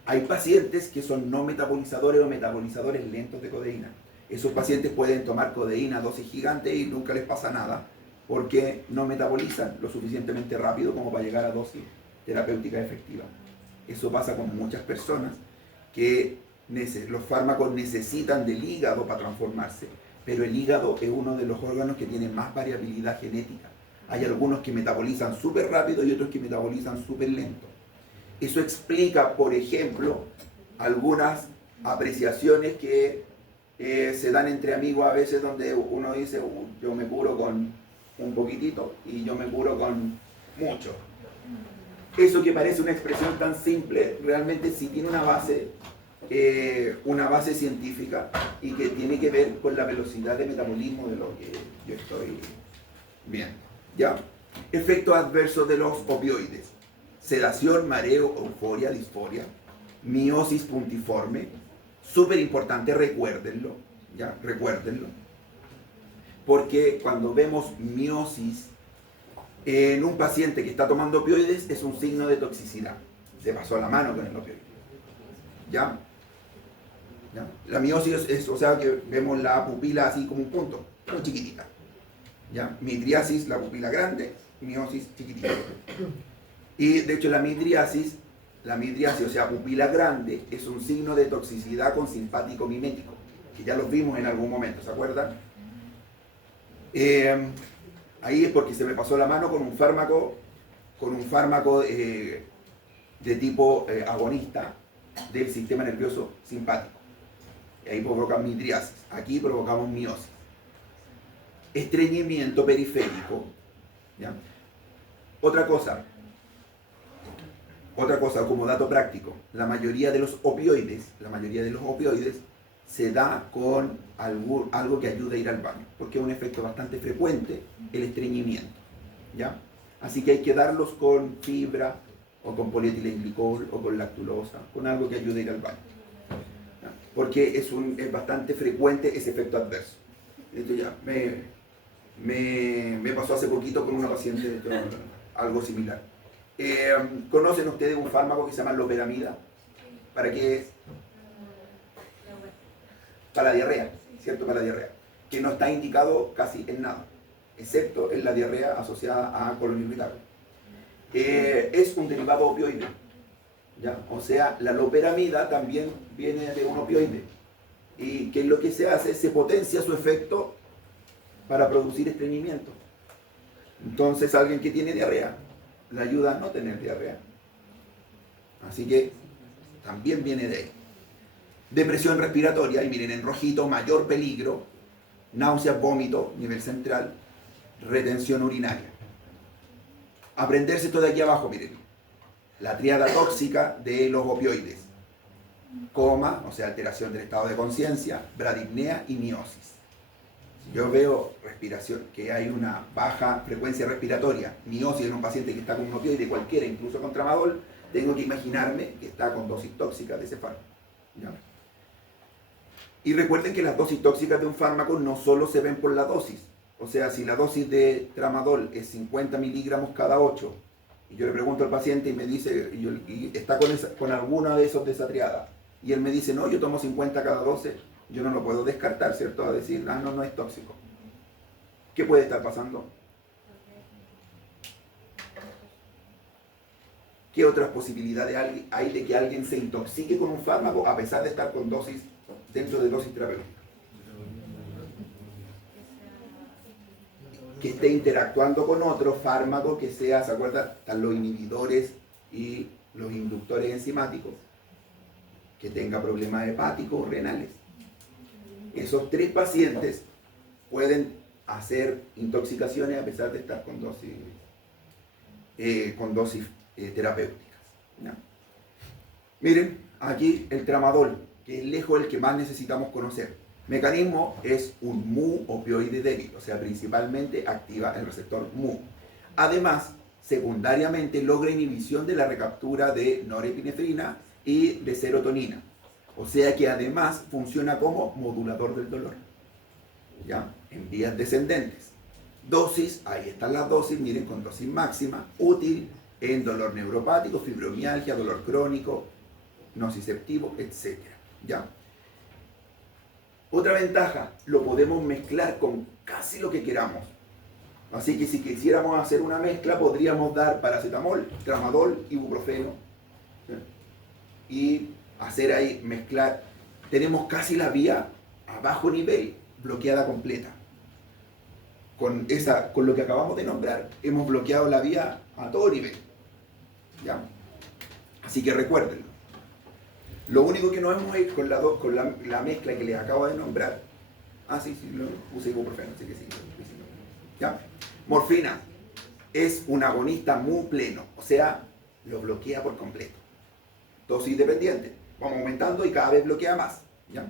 Hay pacientes que son no metabolizadores o metabolizadores lentos de codeína. Esos pacientes pueden tomar codeína a dosis gigantes y nunca les pasa nada, porque no metabolizan lo suficientemente rápido como para llegar a dosis terapéuticas efectivas. Eso pasa con muchas personas que los fármacos necesitan del hígado para transformarse, pero el hígado es uno de los órganos que tiene más variabilidad genética. Hay algunos que metabolizan súper rápido y otros que metabolizan súper lento. Eso explica, por ejemplo, algunas apreciaciones que se dan entre amigos a veces donde uno dice, yo me curo con un poquitito y yo me curo con mucho. Eso que parece una expresión tan simple, realmente sí tiene una base científica y que tiene que ver con la velocidad de metabolismo de lo que yo estoy viendo. ¿Ya? Efectos adversos de los opioides: sedación, mareo, euforia, disforia, miosis puntiforme. Súper importante, recuérdenlo, ¿ya? Recuérdenlo. Porque cuando vemos miosis en un paciente que está tomando opioides, es un signo de toxicidad. Se pasó la mano con el opioide. ¿Ya? ¿Ya? La miosis es, o sea, que vemos la pupila así como un punto, muy chiquitita. ¿Ya? Midriasis, la pupila grande, miosis chiquitita. Y de hecho la midriasis, o sea, pupila grande, es un signo de toxicidad con simpático mimético, que ya los vimos en algún momento, ¿se acuerdan? Ahí es porque se me pasó la mano con un fármaco de tipo agonista del sistema nervioso simpático. Y ahí provoca midriasis. Aquí provocamos miosis. Estreñimiento periférico. ¿Ya? Otra cosa como dato práctico, la mayoría de los opioides se da con algo que ayuda a ir al baño, porque es un efecto bastante frecuente el estreñimiento, ¿ya? Así que hay que darlos con fibra, o con polietilenglicol, o con lactulosa, con algo que ayude a ir al baño, ¿ya? Porque es bastante frecuente ese efecto adverso. Esto ya me pasó hace poquito con una paciente algo similar. ¿Conocen ustedes un fármaco que se llama loperamida? ¿Para qué es? Para la diarrea, ¿cierto? Para la diarrea. Que no está indicado casi en nada, excepto en la diarrea asociada a colon irritable. Es un derivado opioide, ¿ya? O sea, la loperamida también viene de un opioide. ¿Y qué es lo que se hace? Se potencia su efecto para producir estreñimiento. Entonces, alguien que tiene diarrea le ayuda a no tener diarrea. Así que también viene de ahí. Depresión respiratoria, y miren en rojito, mayor peligro, náuseas, vómito, nivel central, retención urinaria. Aprenderse todo de aquí abajo, miren. La tríada tóxica de los opioides. Coma, o sea, alteración del estado de conciencia, bradipnea y miosis. Si yo veo respiración, que hay una baja frecuencia respiratoria, miosis en un paciente que está con un opioide cualquiera, incluso con tramadol, tengo que imaginarme que está con dosis tóxicas de ese fármaco, ¿ya? Y recuerden que las dosis tóxicas de un fármaco no solo se ven por la dosis. O sea, si la dosis de tramadol es 50 miligramos cada 8, y yo le pregunto al paciente y me dice, y está con alguna de esos de esa triada, y él me dice, no, yo tomo 50 cada 12, yo no lo puedo descartar, ¿cierto? A decir, no es tóxico. ¿Qué puede estar pasando? ¿Qué otras posibilidades hay de que alguien se intoxique con un fármaco a pesar de estar con dosis, dentro de dosis terapéuticas? que esté interactuando con otro fármaco que sea, ¿se acuerdan? Están los inhibidores y los inductores enzimáticos, que tenga problemas hepáticos o renales. Esos 3 pacientes pueden hacer intoxicaciones a pesar de estar con dosis terapéuticas, ¿no? Miren, aquí el tramadol, que es lejos el que más necesitamos conocer. Mecanismo es un mu opioide débil, o sea, principalmente activa el receptor mu. Además, secundariamente logra inhibición de la recaptura de norepinefrina y de serotonina. O sea que además funciona como modulador del dolor, ¿ya? En vías descendentes. Dosis, ahí están las dosis, miren, con dosis máxima, útil en dolor neuropático, fibromialgia, dolor crónico, nociceptivo, etc. ¿Ya? Otra ventaja, lo podemos mezclar con casi lo que queramos. Así que si quisiéramos hacer una mezcla, podríamos dar paracetamol, tramadol, ibuprofeno, ¿sí? Y hacer ahí, mezclar. Tenemos casi la vía a bajo nivel bloqueada completa. Con lo que acabamos de nombrar, hemos bloqueado la vía a todo nivel, ¿ya? Así que recuérdenlo. Lo único que no hemos hecho con la mezcla que les acabo de nombrar, sí, lo puse ibuprofeno, así que sí, ¿ya? Morfina es un agonista muy pleno, o sea, lo bloquea por completo. Dosis dependiente, vamos aumentando y cada vez bloquea más, ¿ya?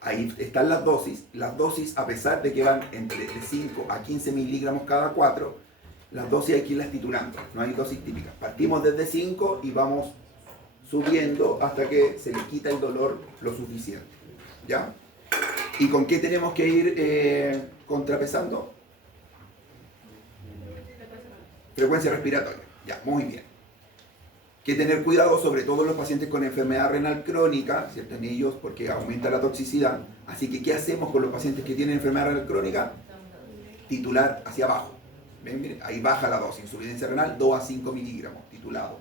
Ahí están las dosis. Las dosis, a pesar de que van entre de 5 a 15 miligramos cada 4, las dosis hay que irlas titulando, no hay dosis típicas. Partimos desde 5 y vamos subiendo hasta que se le quita el dolor lo suficiente, ¿ya? ¿Y con qué tenemos que ir contrapesando? Frecuencia respiratoria, ya, muy bien. Que tener cuidado, sobre todo los pacientes con enfermedad renal crónica, ¿cierto? En ellos, porque aumenta la toxicidad. Así que, ¿qué hacemos con los pacientes que tienen enfermedad renal crónica? Titular hacia abajo. ¿Ven? Miren, ahí baja la dosis. Insuficiencia renal, 2 a 5 miligramos, titulado.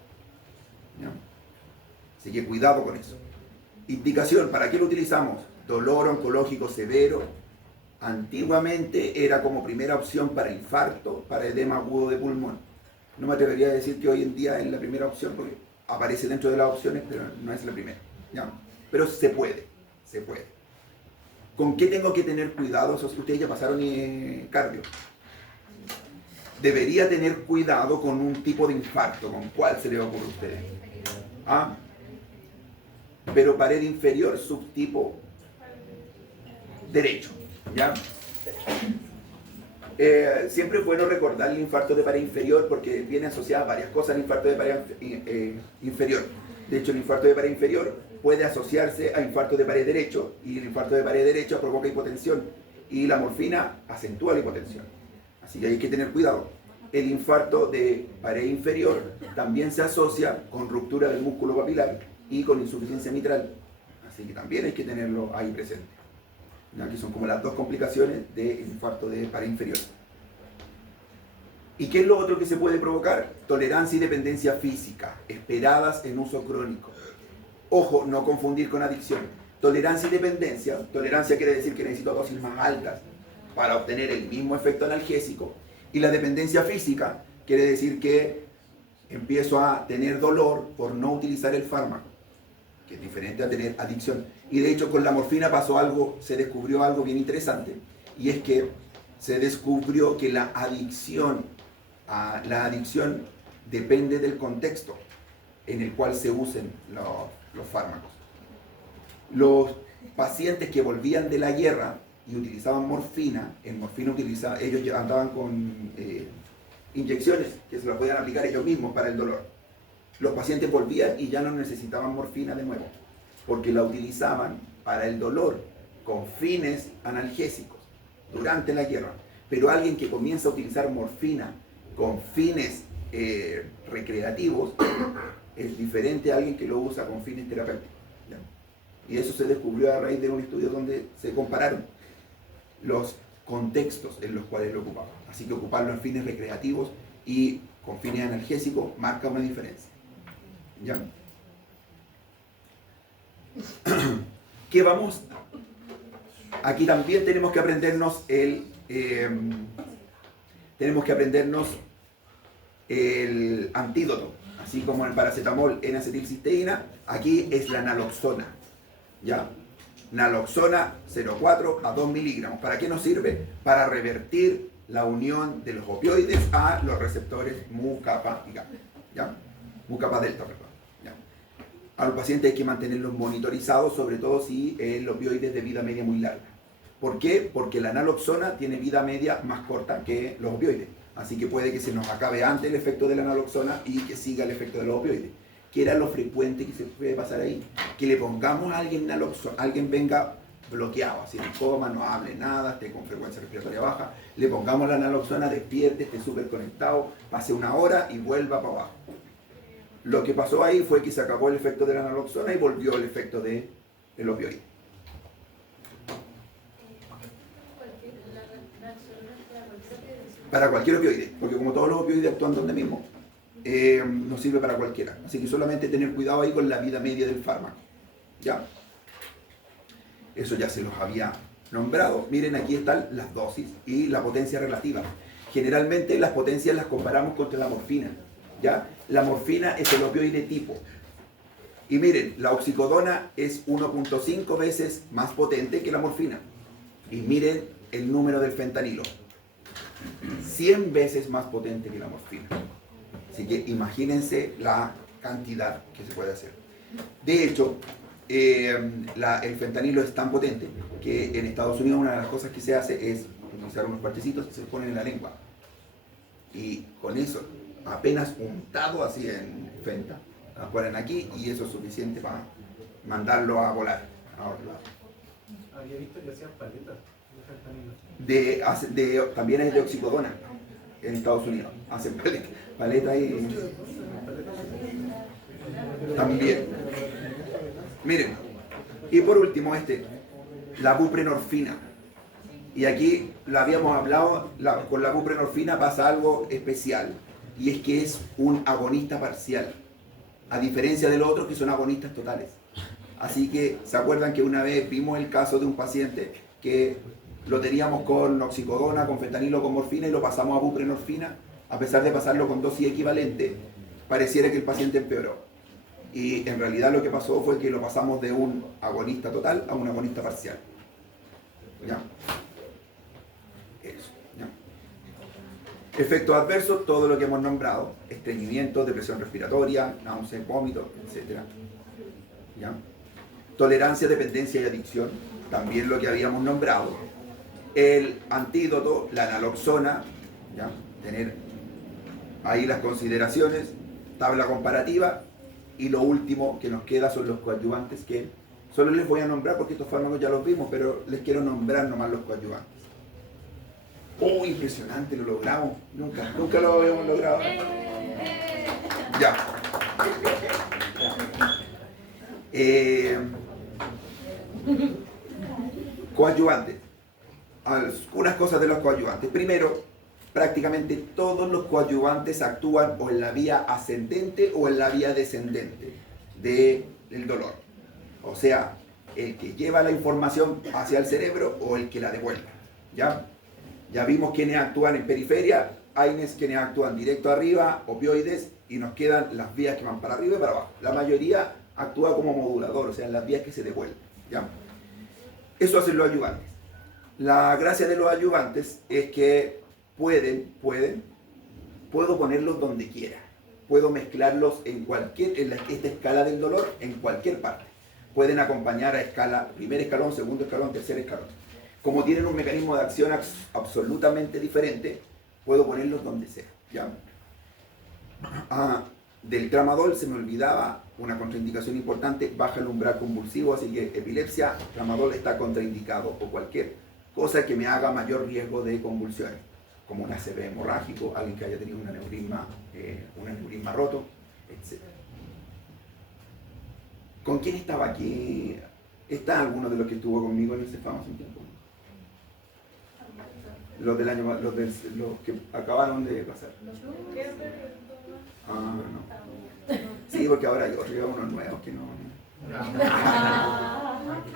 ¿Ya? Así que cuidado con eso. Indicación, ¿para qué lo utilizamos? Dolor oncológico severo. Antiguamente era como primera opción para infarto, para edema agudo de pulmón. No me atrevería a decir que hoy en día es la primera opción porque aparece dentro de las opciones, pero no es la primera, ¿ya? Pero se puede, se puede. ¿Con qué tengo que tener cuidado? Ustedes ya pasaron cardio. Debería tener cuidado con un tipo de infarto. ¿Con cuál se le ocurre a ustedes? Pero pared inferior, subtipo derecho, ¿ya? Siempre es bueno recordar el infarto de pared inferior porque viene asociado a varias cosas al infarto de pared inferior. De hecho, el infarto de pared inferior puede asociarse a infarto de pared derecho y el infarto de pared derecho provoca hipotensión y la morfina acentúa la hipotensión. Así que hay que tener cuidado. El infarto de pared inferior también se asocia con ruptura del músculo papilar y con insuficiencia mitral. Así que también hay que tenerlo ahí presente. ¿Ya? Que son como las dos complicaciones del infarto de pared inferior. ¿Y qué es lo otro que se puede provocar? Tolerancia y dependencia física, esperadas en uso crónico. Ojo, no confundir con adicción. Tolerancia y dependencia. Tolerancia quiere decir que necesito dosis más altas para obtener el mismo efecto analgésico. Y la dependencia física quiere decir que empiezo a tener dolor por no utilizar el fármaco, que es diferente a tener adicción. Y de hecho con la morfina pasó algo, se descubrió algo bien interesante, y es que se descubrió que la adicción depende del contexto en el cual se usen los fármacos. Los pacientes que volvían de la guerra y utilizaban morfina, ellos andaban con inyecciones que se las podían aplicar ellos mismos para el dolor. Los pacientes volvían y ya no necesitaban morfina de nuevo, porque la utilizaban para el dolor con fines analgésicos durante la guerra. Pero alguien que comienza a utilizar morfina con fines recreativos es diferente a alguien que lo usa con fines terapéuticos, ¿ya? Y eso se descubrió a raíz de un estudio donde se compararon los contextos en los cuales lo ocupaban. Así que ocuparlo en fines recreativos y con fines analgésicos marca una diferencia, ¿ya? ¿Qué vamos? Aquí también tenemos que aprendernos tenemos que aprendernos el antídoto. Así como el paracetamol N-acetilcisteína, aquí es la naloxona. ¿Ya? Naloxona 0,4 a 2 miligramos. ¿Para qué nos sirve? Para revertir la unión de los opioides a los receptores mu, kappa y gamma. ¿Ya? Mu, kappa, delta, perdón. ¿Ya? A los pacientes hay que mantenerlos monitorizados, sobre todo si el opioide es de vida media muy larga. ¿Por qué? Porque la naloxona tiene vida media más corta que los opioides. Así que puede que se nos acabe antes el efecto de la naloxona y que siga el efecto de los opioides. ¿Qué era lo frecuente que se puede pasar ahí? Que le pongamos a alguien naloxona, alguien venga bloqueado, así en coma, no hable nada, esté con frecuencia respiratoria baja, le pongamos la naloxona, despierte, esté súper conectado, pase una hora y vuelva para abajo. Lo que pasó ahí fue que se acabó el efecto de la naloxona y volvió el efecto del opioide. Para cualquier opioide, porque como todos los opioides actúan donde mismo, nos sirve para cualquiera. Así que solamente tener cuidado ahí con la vida media del fármaco. ¿Ya? Eso ya se los había nombrado. Miren, aquí están las dosis y la potencia relativa. Generalmente las potencias las comparamos contra la morfina. ¿Ya? La morfina es el opioide tipo. Y miren, la oxicodona es 1.5 veces más potente que la morfina. Y miren el número del fentanilo. 100 veces más potente que la morfina. Así que imagínense la cantidad que se puede hacer. De hecho, el fentanilo es tan potente que en Estados Unidos una de las cosas que se hace es utilizar unos partecitos que se ponen en la lengua. Y con eso, apenas untado así en fenta, la ponen aquí y eso es suficiente para mandarlo a volar a otro lado. Había visto que hacían paletas de fentanilo. También es de oxicodona en Estados Unidos. Hacen paleta y también. Miren, y por último la buprenorfina. Y aquí la habíamos hablado, con la buprenorfina pasa algo especial, y es que es un agonista parcial, a diferencia de los otros que son agonistas totales. Así que, ¿se acuerdan que una vez vimos el caso de un paciente que lo teníamos con oxicodona, con fentanilo, con morfina y lo pasamos a buprenorfina? A pesar de pasarlo con dosis equivalente, pareciera que el paciente empeoró. Y en realidad lo que pasó fue que lo pasamos de un agonista total a un agonista parcial. ¿Ya? Eso, ¿ya? Efectos adversos, todo lo que hemos nombrado: estreñimiento, depresión respiratoria, náusea, vómito, etc. ¿Ya? Tolerancia, dependencia y adicción, también lo que habíamos nombrado. El antídoto, la naloxona, ¿ya? Tener ahí las consideraciones, tabla comparativa, y lo último que nos queda son los coadyuvantes, que solo les voy a nombrar porque estos fármacos ya los vimos, pero les quiero nombrar nomás los coadyuvantes. ¡Oh, impresionante! Lo logramos. Nunca lo habíamos logrado. Ya. Coadyuvantes. Algunas cosas de los coadyuvantes. Primero, prácticamente todos los coadyuvantes actúan o en la vía ascendente o en la vía descendente del dolor. O sea, el que lleva la información hacia el cerebro o el que la devuelve. Ya vimos quiénes actúan en periferia, hay quienes actúan directo arriba, opioides, y nos quedan las vías que van para arriba y para abajo. La mayoría actúa como modulador, o sea, en las vías que se devuelven. ¿Ya? Eso hacen los ayudantes. La gracia de los ayudantes es que puedo ponerlos donde quiera. Puedo mezclarlos en esta escala del dolor, en cualquier parte. Pueden acompañar a escala, primer escalón, segundo escalón, tercer escalón. Como tienen un mecanismo de acción absolutamente diferente, puedo ponerlos donde sea. ¿Ya? Del tramadol se me olvidaba una contraindicación importante: baja el umbral convulsivo, así que epilepsia, tramadol está contraindicado, o cualquier cosa que me haga mayor riesgo de convulsiones, como un ACV hemorrágico, alguien que haya tenido un aneurisma roto, etc. ¿Con quién estaba aquí? ¿Está alguno de los que estuvo conmigo en el CEFAM hace un tiempo? Los que acabaron de pasar. No. Sí, porque ahora hay unos nuevos que no.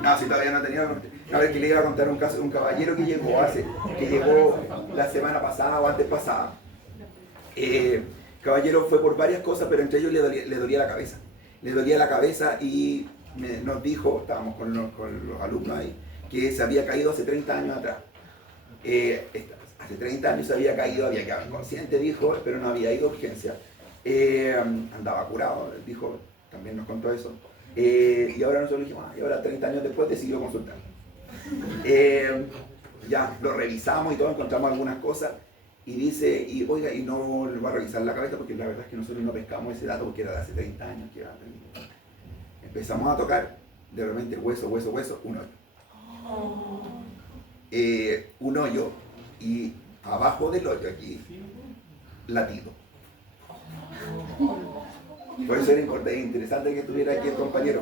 No, si todavía no tenía. A ver, que le iba a contar un caso de un caballero que llegó la semana pasada o antes pasada. Caballero fue por varias cosas, pero entre ellos le dolía la cabeza. Le dolía la cabeza y nos dijo, estábamos con los alumnos ahí, que se había caído hace 30 años atrás. Hace 30 años se había caído, había quedado inconsciente, dijo, pero no había ido a urgencia. Andaba curado, dijo, también nos contó eso. Y ahora nosotros dijimos, y ahora 30 años después decidió consultar. Ya lo revisamos y todo, encontramos algunas cosas. Y dice, y oiga, y no le va a revisar la cabeza porque la verdad es que nosotros no pescamos ese dato porque era de hace 30 años que era. Empezamos a tocar, de repente hueso, un hoyo. Un hoyo y abajo del hoyo aquí, latido. Por eso era interesante que estuviera aquí el compañero.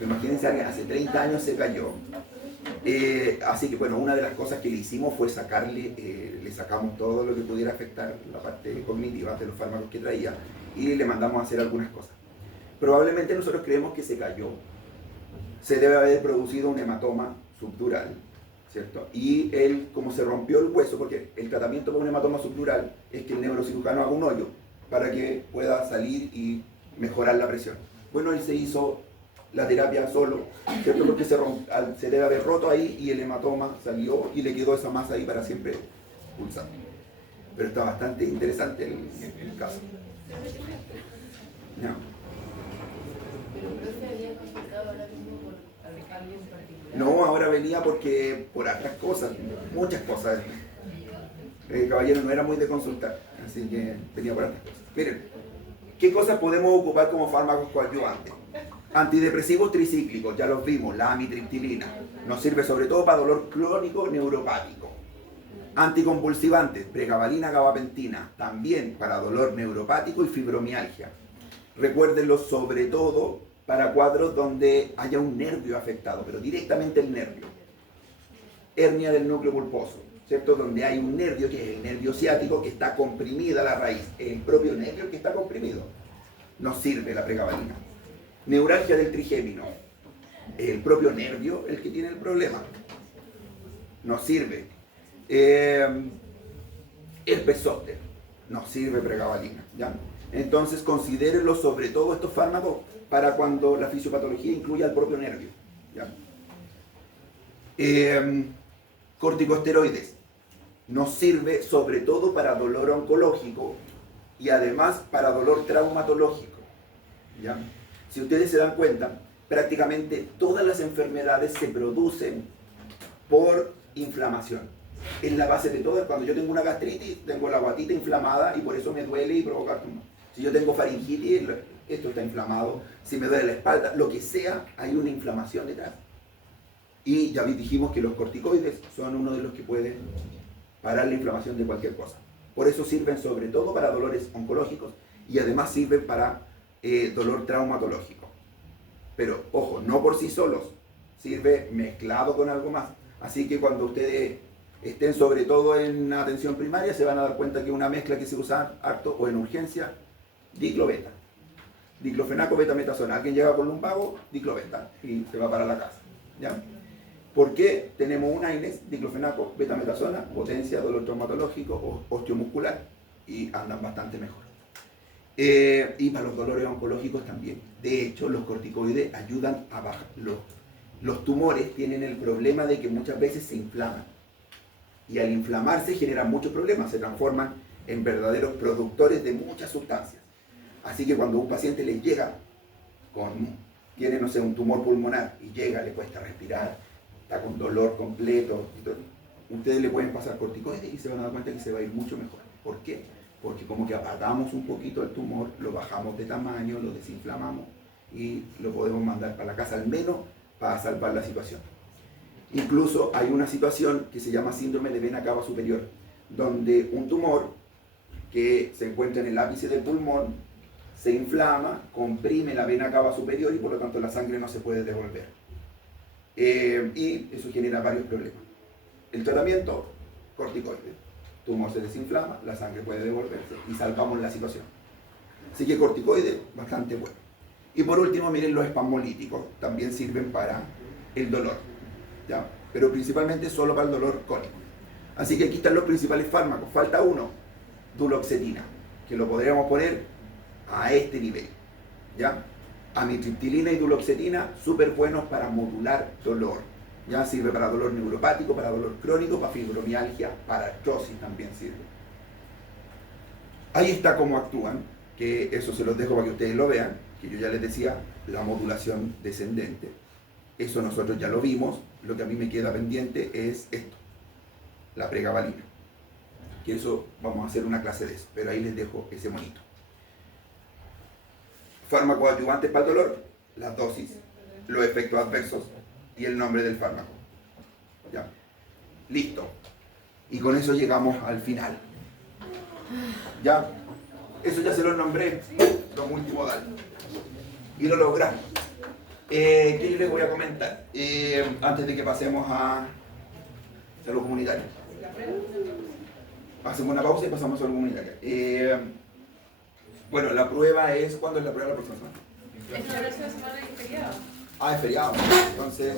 Imagínense, alguien hace 30 años se cayó. Así que bueno, una de las cosas que le hicimos fue le sacamos todo lo que pudiera afectar la parte cognitiva de los fármacos que traía y le mandamos a hacer algunas cosas. Probablemente nosotros creemos que se cayó, se debe haber producido un hematoma subdural, ¿cierto? Y él, como se rompió el hueso, porque el tratamiento para un hematoma subdural es que el neurocirujano haga un hoyo para que pueda salir y mejorar la presión. Bueno, él se hizo la terapia solo, ¿cierto? Porque se debe haber roto ahí y el hematoma salió y le quedó esa masa ahí para siempre pulsando. Pero está bastante interesante el caso. No. No, ahora venía porque por otras cosas, muchas cosas. El caballero no era muy de consultar, así que venía por otras cosas. Miren, ¿qué cosas podemos ocupar como fármacos coadyuvantes? Antidepresivos tricíclicos, ya los vimos, la amitriptilina. Nos sirve sobre todo para dolor crónico neuropático. Anticonvulsivantes, pregabalina, gabapentina, también para dolor neuropático y fibromialgia. Recuérdenlo sobre todo para cuadros donde haya un nervio afectado, pero directamente el nervio. Hernia del núcleo pulposo, ¿cierto? Donde hay un nervio, que es el nervio ciático, que está comprimida la raíz. El propio nervio que está comprimido. Nos sirve la pregabalina. Neuralgia del trigémino, el propio nervio el que tiene el problema, nos sirve. Herpes zóster, nos sirve pregabalina, ¿ya? Entonces considérenlo sobre todo estos fármacos para cuando la fisiopatología incluya el propio nervio, ¿ya? Corticosteroides, nos sirve sobre todo para dolor oncológico y además para dolor traumatológico, ¿ya? Si ustedes se dan cuenta, prácticamente todas las enfermedades se producen por inflamación. Es la base de todo. Cuando yo tengo una gastritis, tengo la guatita inflamada y por eso me duele y provoca tumor. Si yo tengo faringitis, esto está inflamado. Si me duele la espalda, lo que sea, hay una inflamación detrás. Y ya dijimos que los corticoides son uno de los que pueden parar la inflamación de cualquier cosa. Por eso sirven sobre todo para dolores oncológicos y además sirven para dolor traumatológico. Pero, ojo, no por sí solos, sirve mezclado con algo más. Así que cuando ustedes estén sobre todo en atención primaria, se van a dar cuenta que una mezcla que se usa harto o en urgencia, dicloveta. Diclofenaco, betametasona. Alguien llega con lumbago, dicloveta y se va para la casa, ¿ya? ¿Por qué tenemos un AINES, diclofenaco, betametasona, potencia, dolor traumatológico o osteomuscular? Y andan bastante mejor. Y para los dolores oncológicos también. De hecho, los corticoides ayudan a bajar. Los tumores tienen el problema de que muchas veces se inflaman. Y al inflamarse generan muchos problemas, se transforman en verdaderos productores de muchas sustancias. Así que cuando un paciente le llega tiene, no sé, un tumor pulmonar y llega, le cuesta respirar, está con dolor completo, ustedes le pueden pasar corticoides y se van a dar cuenta que se va a ir mucho mejor. ¿Por qué? Porque como que apagamos un poquito el tumor, lo bajamos de tamaño, lo desinflamamos y lo podemos mandar para la casa, al menos para salvar la situación. Incluso hay una situación que se llama síndrome de vena cava superior, donde un tumor que se encuentra en el ápice del pulmón se inflama, comprime la vena cava superior y por lo tanto la sangre no se puede devolver. Y eso genera varios problemas. El tratamiento, corticoides. Tumor se desinflama, la sangre puede devolverse y salvamos la situación. Así que corticoides, bastante bueno. Y por último, miren, los espasmolíticos también sirven para el dolor, ¿ya? Pero principalmente solo para el dolor crónico. Así que aquí están los principales fármacos. Falta uno, duloxetina, que lo podríamos poner a este nivel, ¿ya? Amitriptilina y duloxetina, súper buenos para modular dolor. Ya sirve para dolor neuropático, para dolor crónico, para fibromialgia, para artrosis también sirve. Ahí está cómo actúan, que eso se los dejo para que ustedes lo vean, que yo ya les decía, la modulación descendente. Eso nosotros ya lo vimos, lo que a mí me queda pendiente es esto, la pregabalina. Que eso vamos a hacer una clase de eso, pero ahí les dejo ese monito. Fármacos adyuvantes para el dolor, las dosis, los efectos adversos y el nombre del fármaco. Ya. Listo. Y con eso llegamos al final. Ya. Eso ya se los nombré, lo multimodal. Y lo logramos. ¿Qué yo les voy a comentar? Antes de que pasemos a salud comunitaria. Hacemos una pausa y pasamos a salud comunitaria. Bueno, la prueba es... ¿Cuándo es la prueba la próxima semana? Es la próxima semana de feriado. Ah, es feriado. Entonces...